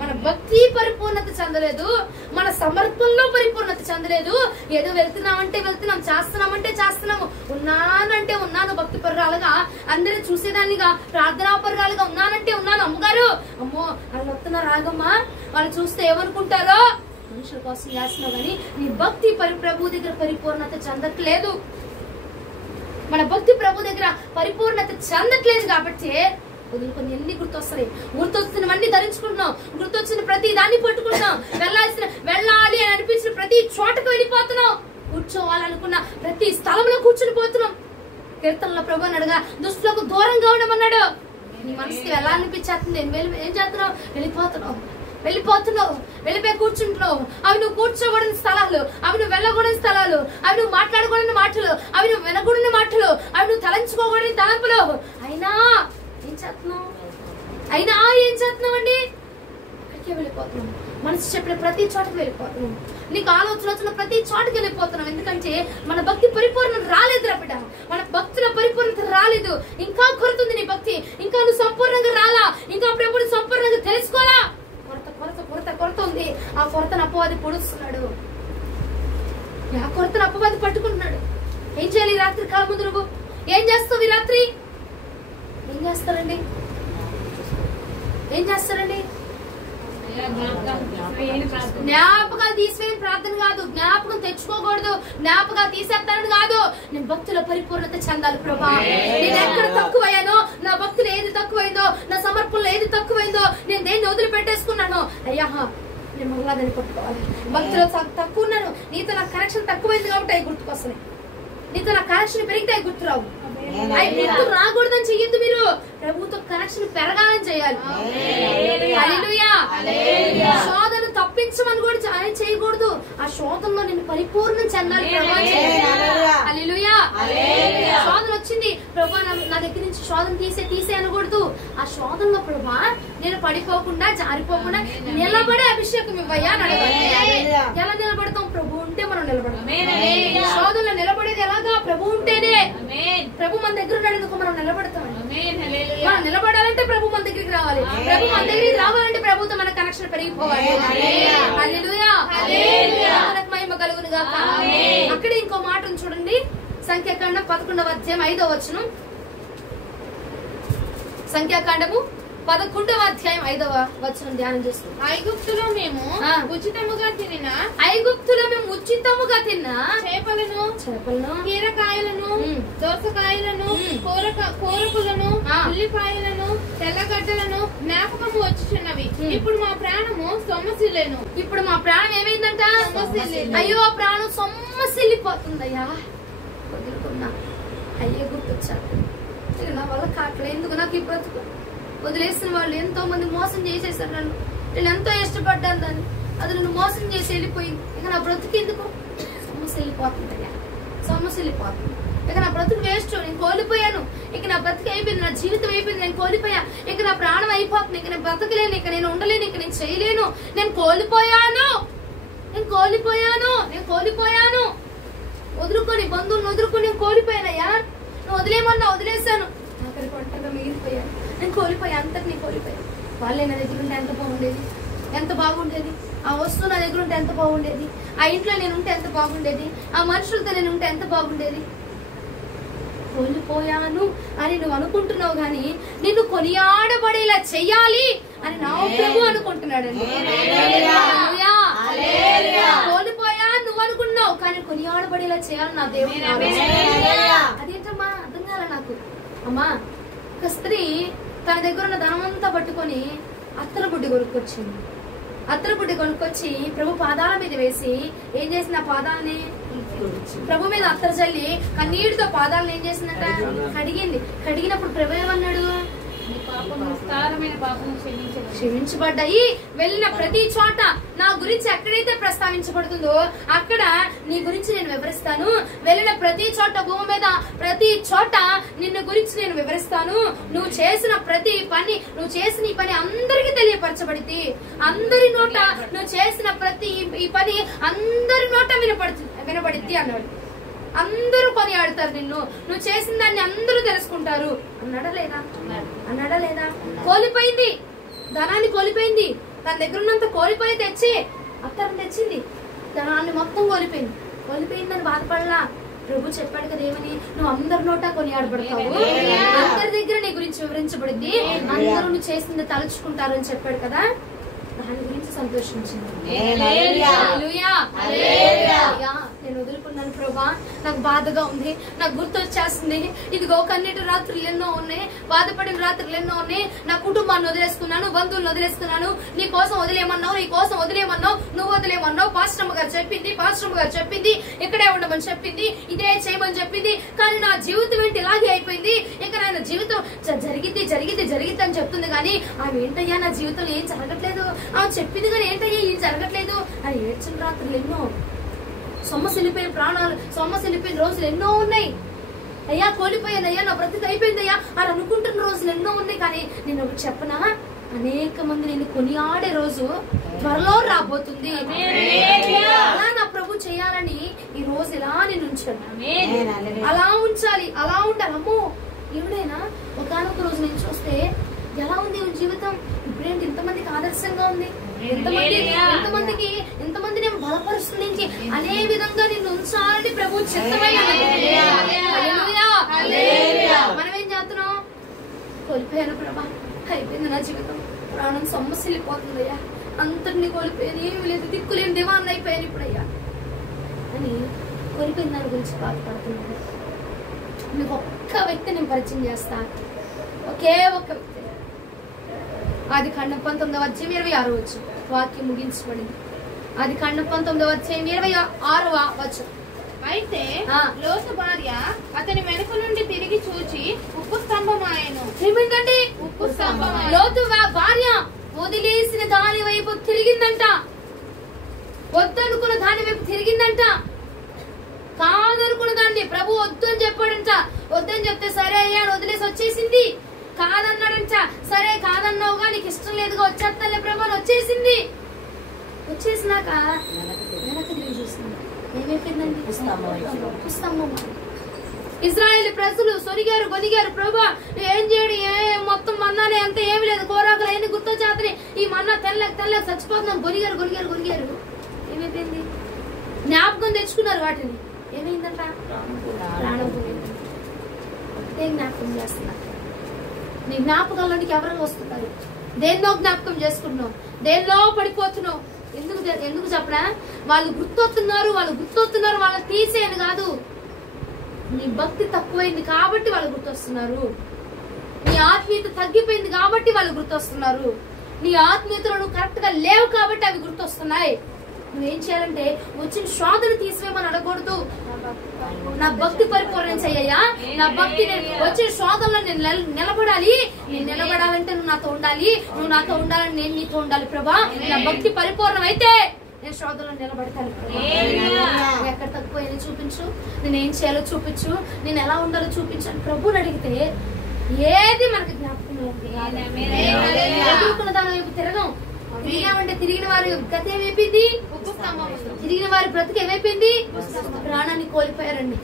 మన భక్తి పరిపూర్ణత చెందలేదు, మన సమర్పణలో పరిపూర్ణత చెందలేదు. ఏదో వెళ్తున్నామంటే వెళ్తున్నాం, చేస్తున్నామంటే చేస్తున్నాము, ఉన్నానంటే ఉన్నాను భక్తి పరురాలుగా, అందరూ చూసేదానిగా ప్రార్థనా పరురాలుగా ఉన్నానంటే ఉన్నాను. అమ్మగారు అమ్మో వాళ్ళు వస్తున్నారు రాగమ్మా, వాళ్ళు చూస్తే ఏమనుకుంటారో మనుషుల కోసం చేస్తున్నావు కానీ నీ భక్తి ప్రభు దగ్గర పరిపూర్ణత చెందట్లేదు. మన భక్తి ప్రభు దగ్గర పరిపూర్ణత చెందట్లేదు కాబట్టి వదులుకొని ఎన్ని గుర్తొస్తున్నవన్నీ ధరించుకుంటున్నాం, గుర్తొచ్చిన ప్రతి దాన్ని పట్టుకుంటున్నాం, వెళ్ళాలి అని అనిపించిన ప్రతి చోటకు వెళ్ళిపోతున్నాం, కూర్చోవాలనుకున్న ప్రతి స్థలంలో కూర్చుని పోతున్నాం. కీర్తనలో ప్రభు అన్నాడుగా, దుష్టులకు దూరంగా ఉండమన్నాడు. నీ మనసుకి వెళ్ళాలనిపించేస్తుంది, ఏం చేస్తున్నావు, వెళ్ళిపోతున్నావు. వెళ్ళిపోతున్నావు, వెళ్ళిపోయి కూర్చుంటున్నావు. అవి నువ్వు కూర్చోకూడని స్థలాలు, అవి నువ్వు వెళ్ళకూడని స్థలాలు, అవి నువ్వు మాట్లాడకూడని మాటలు, అవి నువ్వు వినకూడని మాటలు, అవి నువ్వు తలంచుకోకూడని తలంపులు. అయినా ఏం చేస్తున్నావు అండి? అక్కడికే వెళ్ళిపోతున్నావు. మనసు చెప్పిన ప్రతి చోటకి వెళ్ళిపోతున్నాం. నీకు ఆలోచన వచ్చిన ప్రతి చోటకి వెళ్ళిపోతున్నాం. ఎందుకంటే మన భక్తి పరిపూర్ణత రాలేదు బిడ్డ. మన భక్తుల పరిపూర్ణత రాలేదు. ఇంకా కొరతుంది నీ భక్తి. ఇంకా నువ్వు సంపూర్ణంగా రాలా. ఇంకా ప్రభుని సంపూర్ణంగా తెలుసుకోవాలా. కొరత ఉంది. ఆ కొరతను అపవాది పొడుస్తున్నాడు. ఆ కొరతను అపవాది పట్టుకుంటున్నాడు. ఏం చేయాలి ఈ రాత్రి కాలం ముందు? నువ్వు ఏం చేస్తావు ఈ రాత్రి? ఏం చేస్తారండి? జ్ఞాపకాలు తీసివేయని ప్రార్థన కాదు, జ్ఞాపకం తెచ్చుకోకూడదు, జ్ఞాపకాలు తీసేస్తానని కాదు. నేను భక్తుల పరిపూర్ణత చెందాలి ప్రభా. నేను ఎక్కడ తక్కువయ్యానో, నా భక్తులు ఏది తక్కువైందో, నా సమర్పణలో ఏది తక్కువైందో, నేను దేన్ని వదిలిపెట్టేసుకున్నాను. అయ్యా నేను మళ్ళా దాన్ని పట్టుకోవాలి. భక్తులు తక్కువ ఉన్నాను, నీతో నా కనెక్షన్ తక్కువైంది కాబట్టి అవి గుర్తుకొస్తున్నాయి. నీతో నా కనెక్షన్ పెరిగితే అవి గుర్తురావు. అవి గుర్తు రాకూడదని చెయ్యొద్దు. మీరు ప్రభుతో కనెక్షన్ పెరగాలని చేయాలి. హల్లెలూయా. శోధన తప్పించమని కూడా చేయకూడదు. ఆ శోధనలో నేను పరిపూర్ణం చెందాలి ప్రభా. హల్లెలూయా. శోధన వచ్చింది ప్రభా, నా దగ్గర నుంచి శోధన తీసే అనకూడదు. ఆ శోధనలో ప్రభా నేను పడిపోకుండా, జారిపోకుండా నిలబడే అభిషేకం ఇవ్వయ్యా. ఎలా నిలబడతాం? ప్రభు ఉంటే మనం నిలబడతాం. శోధనలో నిలబడేది ఎలాగా? ప్రభు ఉంటేనే. ప్రభు మన దగ్గర ఉన్నాడు, ఎందుకు మనం నిలబడతాం. మనం నిలబడాలంటే ప్రభు మన దగ్గరికి రావాలి. ప్రభు మన దగ్గరికి రావాలంటే ప్రభుతో మన కనెక్షన్ పెరిగిపోవాలి. హల్లెలూయా. మనకు మహిమ కలుగును గాక. అక్కడ ఇంకో మాట చూడండి, సంఖ్యాకాండం 11వ అధ్యాయం 5వ వచనం. సంఖ్యాకాండము 11వ అధ్యాయం 5వ వచనం ధ్యానం చేస్తాం. ఐగుప్తులో మేము ఉచితముగా తిన్న చేపలను, కీరకాయలను, దోసకాయలను, కోరకులను, ఉల్లిపాయలను, తెల్లగడ్డలను జ్ఞాపకము వచ్చుచున్నవి. ఇప్పుడు మా ప్రాణము సొమ్మసిల్లేను. ఇప్పుడు మా ప్రాణం ఏమైందంట? అయ్యో ప్రాణం సొమ్మసిల్లిపోతుందయ్యా. వదులుకున్నా అయ్యే గుర్తొచ్చారు. నా వల్ల కాట్లే, ఎందుకు నాకు ఈ బ్రతుకు? వదిలేసిన వాళ్ళు ఎంతో మంది మోసం చేసేసారు నన్ను. నేను ఎంతో ఇష్టపడ్డాను దాన్ని, అది నన్ను మోసం చేసి వెళ్ళిపోయింది. ఇక నా బ్రతుకు ఎందుకు? సొమ్మసిల్లిపోతుంది. ఇక నా బ్రతుకు వేస్ట్. నేను కోల్పోయాను. ఇక నా బ్రతుకు అయిపోయింది, నా జీవితం అయిపోయింది. నేను కోల్పోయా. ఇక నా ప్రాణం అయిపోతుంది. ఇక నేను బ్రతకలేను, ఇక నేను ఉండలేను, ఇక నేను చేయలేను. నేను కోల్పోయాను. వదులుకొని బంధువులను వదులుకొని నేను కోల్పోయానయ్యా. నువ్వు వదిలేమన్నా వదిలేశాను. అక్కడికి ఒంటరిగా మిగిలిపోయాను. నేను కోల్పోయా, అంతటి నేను కోల్పోయాను. వాళ్ళే నా దగ్గర ఉంటే ఎంత బాగుండేది. ఆ వస్తువు నా దగ్గర ఉంటే ఎంత బాగుండేది. ఆ ఇంట్లో నేను ఉంటే ఎంత బాగుండేది. ఆ మనుషులతో నేను ఉంటే ఎంత బాగుండేది. కోల్పోయాను అని నువ్వు అనుకుంటున్నావు, గాని నిన్ను కొనియాడబడేలా చెయ్యాలి అని నా ప్రభు అనుకుంటున్నాడండి. కోల్పోయా నువ్వు అనుకున్నావు, కానీ కొనియాడబడేలా చేయాలి నా దేవుడు. అదేంటమ్మా అర్థం కాల నాకు. అమ్మా, ఒక స్త్రీ తన దగ్గర ఉన్న ధనమంతా పట్టుకొని అత్తర బుడ్డి కొనుక్కొచ్చింది. అత్తర బుడ్డి కొనుక్కొచ్చి ప్రభు పాదాల మీద వేసి ఏం చేసింది? ఆ పాదాలని ప్రభు మీద అత్తర చల్లి కన్నీటితో పాదాలను ఏం చేసిందంట? కడిగింది. కడిగినప్పుడు ప్రభు ఏమన్నాడు? క్షమించబడ్డాయి. వెళ్ళిన ప్రతి చోట నా గురించి ఎక్కడైతే ప్రస్తావించబడుతుందో అక్కడ నీ గురించి నేను వివరిస్తాను. వెళ్ళిన ప్రతి చోట, భూమి మీద ప్రతి చోట నిన్ను గురించి నేను వివరిస్తాను. నువ్వు చేసిన ప్రతి పని, నువ్వు చేసిన ఈ పని అందరికి తెలియపరచబడింది. అందరి నోట నువ్వు చేసిన ప్రతి ఈ పని అందరి నోట వినబడిద్ది అన్నాడు. అందరూ కొనియాడతారు నిన్ను. నువ్వు చేసిన దాన్ని అందరూ తెలుసుకుంటారు అన్నాడా లేదా? కోల్పోయింది, ధనాన్ని కోల్పోయింది. తన దగ్గర ఉన్నంత కోల్పోయి తెచ్చి అత్తరం తెచ్చింది. ధనాన్ని మొత్తం కోల్పోయిందని బాధపడలా. ప్రభు చెప్పాడు కదా ఏమని? నువ్వు అందరి నోటా కొనియాడబడతావు, అందరి దగ్గర నీ గురించి వివరించబడింది, అందరూ నువ్వు చేసింది తలుచుకుంటారు అని చెప్పాడు కదా. దాని గురించి సంతోషించింది. నేను వదులుకున్నాను ప్రభా, నాకు బాధగా ఉంది, నాకు గుర్తొచ్చేస్తుంది. ఇదిగో కన్నీటి రాత్రులు ఎన్నో ఉన్నాయి, బాధపడిన రాత్రులు ఎన్నో ఉన్నాయి. నా కుటుంబాన్ని వదిలేసుకున్నాను, బంధువులను వదిలేసుకున్నాను. నీ కోసం వదిలేయమన్నావు, నువ్వు వదిలేయమన్నావు. పాస్టమ్మ గారు చెప్పింది, ఇక్కడే ఉండమని చెప్పింది, ఇదే చేయమని చెప్పింది. కానీ నా జీవితం ఏంటి ఇలాగే అయిపోయింది. ఇక నేను జీవితం జరిగిద్ది అని చెప్తుంది, కానీ ఆమె ఏంటయ్యా నా జీవితంలో ఏం జరగట్లేదు, ఆమె చెప్పింది కానీ ఏంటయ్యా ఏం జరగట్లేదు అని ఏడ్చిన రాత్రులు ఎన్నో, సొమ్మసిల్లిపోయిన ప్రాణాలు, సొమ్మసిల్లిపోయిన రోజులు ఎన్నో ఉన్నాయి. అయ్యా కోల్పోయానయ్యా, నా బ్రతికి అయిపోయిందయ్యా అని అనుకుంటున్న రోజులు ఎన్నో ఉన్నాయి. కానీ నేను ఒకటి చెప్పనా, అనేక మంది నేను కొనియాడే రోజు త్వరలో రాబోతుంది. అలా నా ప్రభు చేయాలని ఈ రోజు ఇలా నేను ఉంచాను, అలా ఉంచాలి, అలా ఉండాలి. అమ్మో ఈవిడైనా ఒకనొక రోజు నేను చూస్తే ఎలా ఉంది జీవితం, ఇప్పుడేంటి ఇంతమందికి ఆదర్శంగా ఉంది, ఎంతమంది నేను బలపరుస్తుంది అనే విధంగా నిన్ను ఉంచాలని ప్రభు చిత్తమైనది. మనం ఏం చేస్తున్నాం, కోల్పోయాను ప్రభా, అయిపోయింది నా జీవితం, ప్రాణం సొమ్మసిల్లిపోతుందయ్యా, అంతటిని కోల్పోయాను, ఏమి లేదు, దిక్కులేని దివాన్ని అయిపోయాను ఇప్పుడయ్యా అని కోల్పోయిన దాని గురించి బాధపడుతున్నాను. మీకు ఒక్క వ్యక్తి నేను పరిచయం చేస్తా, ఒకే ఒక్క వ్యక్తి. ఆదికాండం 19:26 వాక్యం ముగించబడింది. ఆదికాండం 19:26 అయితే లోతు భార్య అతని వెనుక నుండి తిరిగి చూచి ఉప్పు స్తంభమాయెను. ఏమిటండి ఉప్పు స్తంభం? లోతు భార్య వదిలేసిన దాని వైపు తిరిగిందంట, వద్దనుకున్న దాని వైపు తిరిగిందంట, కాదనుకున్న దాన్ని ప్రభు వద్దు అని చెప్పాడంట. వద్దని చెప్తే సరే అయ్యా అని వదిలేసి వచ్చేసింది. కాదన్నాడంట, సరే కాదన్నావుగా, నీకు ఇష్టం లేదుగా, వచ్చేస్తానులే ప్రభు అని వచ్చేసింది. వచ్చేసినాక వెనక్కి తిరిగి చూసింది, ఏమైపోయిందండి, పుస్తంభం. ఇజ్రాయేల్ ప్రజలు సొరిగారు, గొనిగారు, ప్రభా ఏం చేయడు, మొత్తం మన్నానే అంత ఏమి లేదు, కోరాకులు అన్ని గుర్తొచ్చేతని, ఈ మన్నా తెల్లకి చచ్చిపోతున్నాం, గొనిగారు. ఏమైపోయింది, జ్ఞాపకం తెచ్చుకున్నారు వాటిని, ఏమైందంట, ప్రాణం పోయింది. అదే జ్ఞాపకం చేస్తున్నారు. నీ జ్ఞాపకాల్లోనికి ఎవరైనా వస్తున్నారు, దేన్నో జ్ఞాపకం చేసుకుంటున్నావు, దేనిలో పడిపోతున్నావు. ఎందుకు చెప్పడా, వాళ్ళు గుర్తొస్తున్నారు, వాళ్ళని తీసేయని కాదు, నీ భక్తి తక్కువైంది కాబట్టి వాళ్ళు గుర్తొస్తున్నారు, నీ ఆత్మీయత తగ్గిపోయింది కాబట్టి వాళ్ళు గుర్తొస్తున్నారు, నీ ఆత్మీయతలో నువ్వు కరెక్ట్ గా లేవు కాబట్టి అవి గుర్తొస్తున్నాయి. నువ్వేం చేయాలంటే వచ్చిన శోధన తీసివేమని అడగకూడదు, నా భక్తి పరిపూర్ణం చెయ్యా, నా భక్తి వచ్చిన శోధనలో నేను నిలబడాలి, నేను నిలబడాలంటే నువ్వు నాతో ఉండాలి, నువ్వు నాతో ఉండాలని నేను నీతో ఉండాలి ప్రభా. నా భక్తి పరిపూర్ణం అయితే నేను శోధనలో నిలబడతాను. ఎక్కడ తక్కువ చూపించు, నేను ఏం చేయాలో చూపించు, నేను ఎలా ఉండాలో చూపించాను ప్రభుని అడిగితే ఏది మనకి జ్ఞాపకం ఎదుర్కొన్న దాని వైపు తిరగం. తిరిగామంటే తిరిగిన వారి గతి ఏమైపోయింది, తిరిగిన వారి బ్రతికి ఏమైపోయింది, ప్రాణాన్ని కోల్పోయారండి.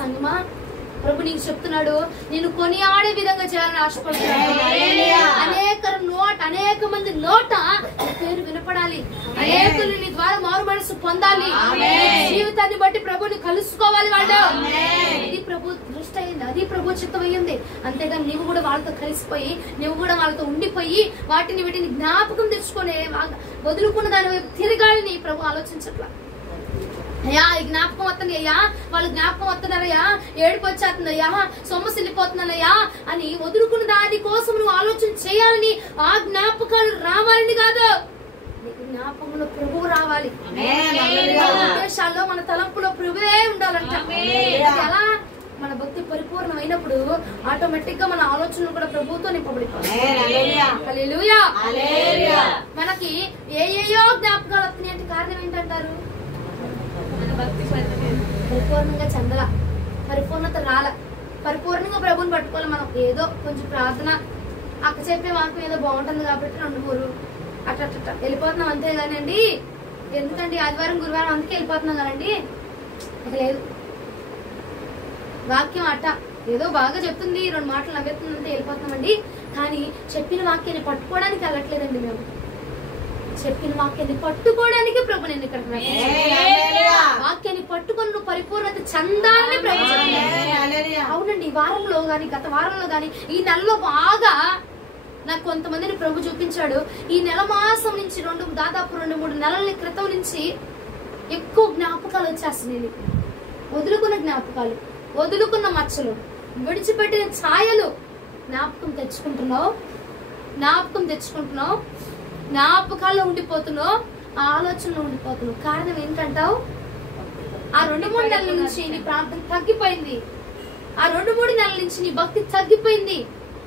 సంగమా ప్రభు నీకు చెప్తున్నాడు, నేను కొనియాడే విధంగా చేయాలని ఆశపడుతున్నాను. అనేక మంది నోట పేరు వినపడాలి, అనేకులు నీ ద్వారా మారు మనసు పొందాలి, జీవితాన్ని బట్టి ప్రభుని కలుసుకోవాలి వాళ్ళు. ఇది ప్రభు దృష్టి అయింది, అది ప్రభు చిత్తం అయ్యింది. అంతేగాని నీవు కూడా వాళ్ళతో కలిసిపోయి, నువ్వు కూడా వాళ్ళతో ఉండిపోయి వీటిని జ్ఞాపకం తెచ్చుకొని వదులుకున్న దాని వైపు తిరగాలని ప్రభు ఆలోచించట్లా. అయ్యా ఈ జ్ఞాపకం వస్తుంది అయ్యా, వాళ్ళు జ్ఞాపకం వస్తున్నారయ్యా, ఏడుపు వచ్చేస్తుందయ్యా, సొమ్మసిల్లిపోతున్నానయ్యా అని వదులుకున్న దాని కోసం నువ్వు ఆలోచన చేయాలని, ఆ జ్ఞాపకాలు రావాలని కాదు, నీకు జ్ఞాపకంలో ప్రభువు రావాలి. ఉద్దేశాల్లో మన తలంపులో ప్రభువే ఉండాలంట. ఎలా మన భక్తి పరిపూర్ణమైనప్పుడు ఆటోమేటిక్ గా మన ఆలోచనలు కూడా ప్రభువుతో నింపబడిపోతాయి. హల్లెలూయా. మనకి ఏయో జ్ఞాపకాలు వస్తున్నాయి అంటే కారణం ఏంటంటారు, పరిపూర్ణంగా చెందల, పరిపూర్ణత రాల, పరిపూర్ణంగా ప్రభుని పట్టుకోవాలి. మనం ఏదో కొంచెం ప్రార్థన, అక్క చెప్పే వాక్యం ఏదో బాగుంటుంది కాబట్టి 2-3 అట్లా వెళ్ళిపోతున్నాం అంతేగానండి. ఎందుకండి ఆదివారం గురువారం అందుకే వెళ్ళిపోతున్నాం కదండి, అది లేదు. వాక్యం అట్ట ఏదో బాగా చెప్తుంది, 2 మాటలు నవ్వుతుంది అంతే వెళ్ళిపోతున్నామండి. కానీ చెప్పిన వాక్యాన్ని పట్టుకోవడానికి వెళ్ళట్లేదండి. మేము చెప్పిన వాక్యాన్ని పట్టుకోవడానికి ప్రభు నేను ఇక్కడ వాక్యాన్ని పట్టుకొని నువ్వు పరిపూర్ణత చెందాలని ప్రభు. అవునండి, ఈ వారంలో గాని గత వారంలో గాని ఈ నెలలో బాగా నాకు కొంతమందిని ప్రభు చూపించాడు. ఈ నెల మాసం నుంచి దాదాపు 2-3 నెలల క్రితం నుంచి ఎక్కువ జ్ఞాపకాలు వచ్చేస్తున్నాయి. వదులుకున్న జ్ఞాపకాలు, వదులుకున్న మచ్చలు, విడిచిపెట్టిన ఛాయలు జ్ఞాపకం తెచ్చుకుంటున్నావు, జ్ఞాపకాల్లో ఉండిపోతున్నావు, ఆలోచనలో ఉండిపోతున్నావు. కారణం ఏంటంటావు, ఆ 2-3 నెలల నుంచి నీ ప్రాంతం తగ్గిపోయింది. ఆ ఆ 2-3 నెలల నుంచి నీ భక్తి తగ్గిపోయింది.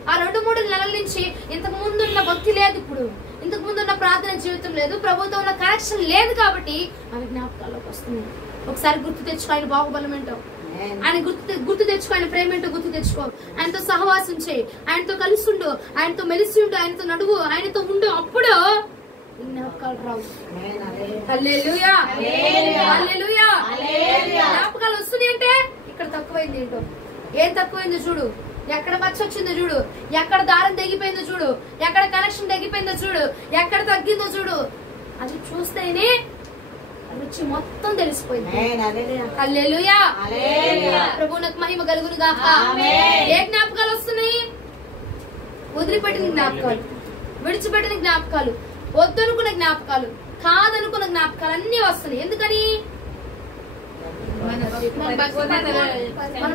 ఆ 2-3 నెలల నుంచి ఇంతకు ముందు ఉన్న భక్తి లేదు, ఇప్పుడు ఇంతకు ముందు ఉన్న ప్రార్థన జీవితం లేదు, ప్రభుత్వం ఉన్న కనెక్షన్ లేదు, కాబట్టి అవి జ్ఞాపకాల్లోకి వస్తున్నాయి. ఒకసారి గుర్తు తెచ్చుకో ఆయన బాహుబలం ఏంటో, ఆయన గుర్తు తెచ్చుకో, ఆయన ప్రేమ ఏంటో గుర్తు తెచ్చుకో. ఆయనతో సహవాసం చేయి, ఆయనతో కలిసి ఉండు, ఆయనతో మెలిసి ఉండు, ఆయనతో నడువు, ఆయనతో ఉండు. అప్పుడు జ్ఞాపకాలు రావు. హల్లెలూయా, హల్లెలూయా. జ్ఞాపకాలు వస్తుంది అంటే ఇక్కడ తక్కువైంది ఏంటో, ఏం తక్కువైందో చూడు, ఎక్కడ మచ్చ వచ్చిందో చూడు, ఎక్కడ దారం తెగిపోయిందో చూడు, ఎక్కడ కనెక్షన్ తెగిపోయిందో చూడు, ఎక్కడ తగ్గిందో చూడు. అది చూస్తేనే రుచి మొత్తం తెలిసిపోయింది. హల్లెలూయా, ప్రభువునకు మహిమ కలుగును గాక. ఏ జ్ఞాపకాలు వస్తున్నాయి? వదిలిపెట్టిన జ్ఞాపకాలు, విడిచిపెట్టిన జ్ఞాపకాలు, వద్దనుకున్న జ్ఞాపకాలు, కాదనుకున్న జ్ఞాపకాలు అన్ని వస్తున్నాయి. ఎందుకని? మన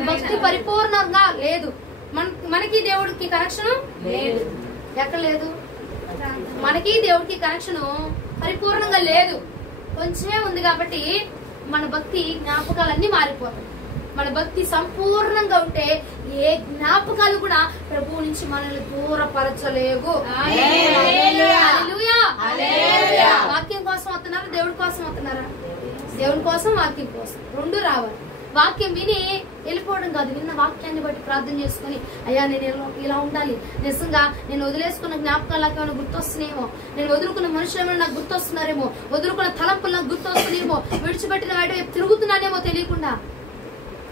భక్తి పరిపూర్ణంగా లేదు. మనకి దేవుడికి కనెక్షన్ లేదు. ఎక్కడ లేదు? మనకి దేవుడికి కనెక్షన్ పరిపూర్ణంగా లేదు, కొంచెమే ఉంది. కాబట్టి మన భక్తి జ్ఞాపకాలన్నీ మారిపోతాయి. మన భక్తి సంపూర్ణంగా ఉంటే ఏ జ్ఞాపకాలు కూడా ప్రభువు నుంచి మనల్ని దూరపరచలేవు. వాక్యం కోసం వస్తున్నారా, దేవుడి కోసం వస్తున్నారా? దేవుని కోసం, వాక్యం కోసం, రెండు రావాలి. వాక్యం విని వెళ్ళిపోవడం కాదు, విన్న వాక్యాన్ని బట్టి ప్రార్థన చేసుకుని, అయ్యా నేను ఇలా ఉండాలి, నిజంగా నేను వదిలేసుకున్న జ్ఞాపకాలు నాకు ఏమైనా గుర్తొస్తున్నాయేమో, నేను వదులుకున్న మనుషులు ఏమైనా నాకు గుర్తొస్తున్నారేమో, వదులుకున్న తలంపులు నాకు గుర్తొస్తున్నాయేమో, విడిచిపెట్టిన వాటి తిరుగుతున్నానేమో తెలియకుండా.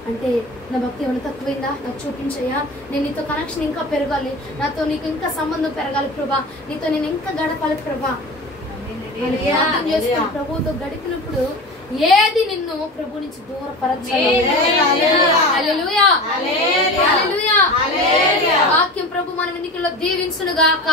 అంటే నా భక్తి ఏమైనా తక్కువైందా? నాకు చూపించయ్యా, నేను నీతో కనెక్షన్ ఇంకా పెరగాలి, నాతో నీకు ఇంకా సంబంధం పెరగాలి ప్రభా, నీతో నేను ఇంకా గడపాలి ప్రభా. ప్రభువుతో గడిపినప్పుడు ఏది నిన్ను ప్రభు నుంచి దూరపరచలేదు. హల్లెలూయా, హల్లెలూయా. వాక్యం ప్రభు మన వెన్నికల్లో దీవించును గాక.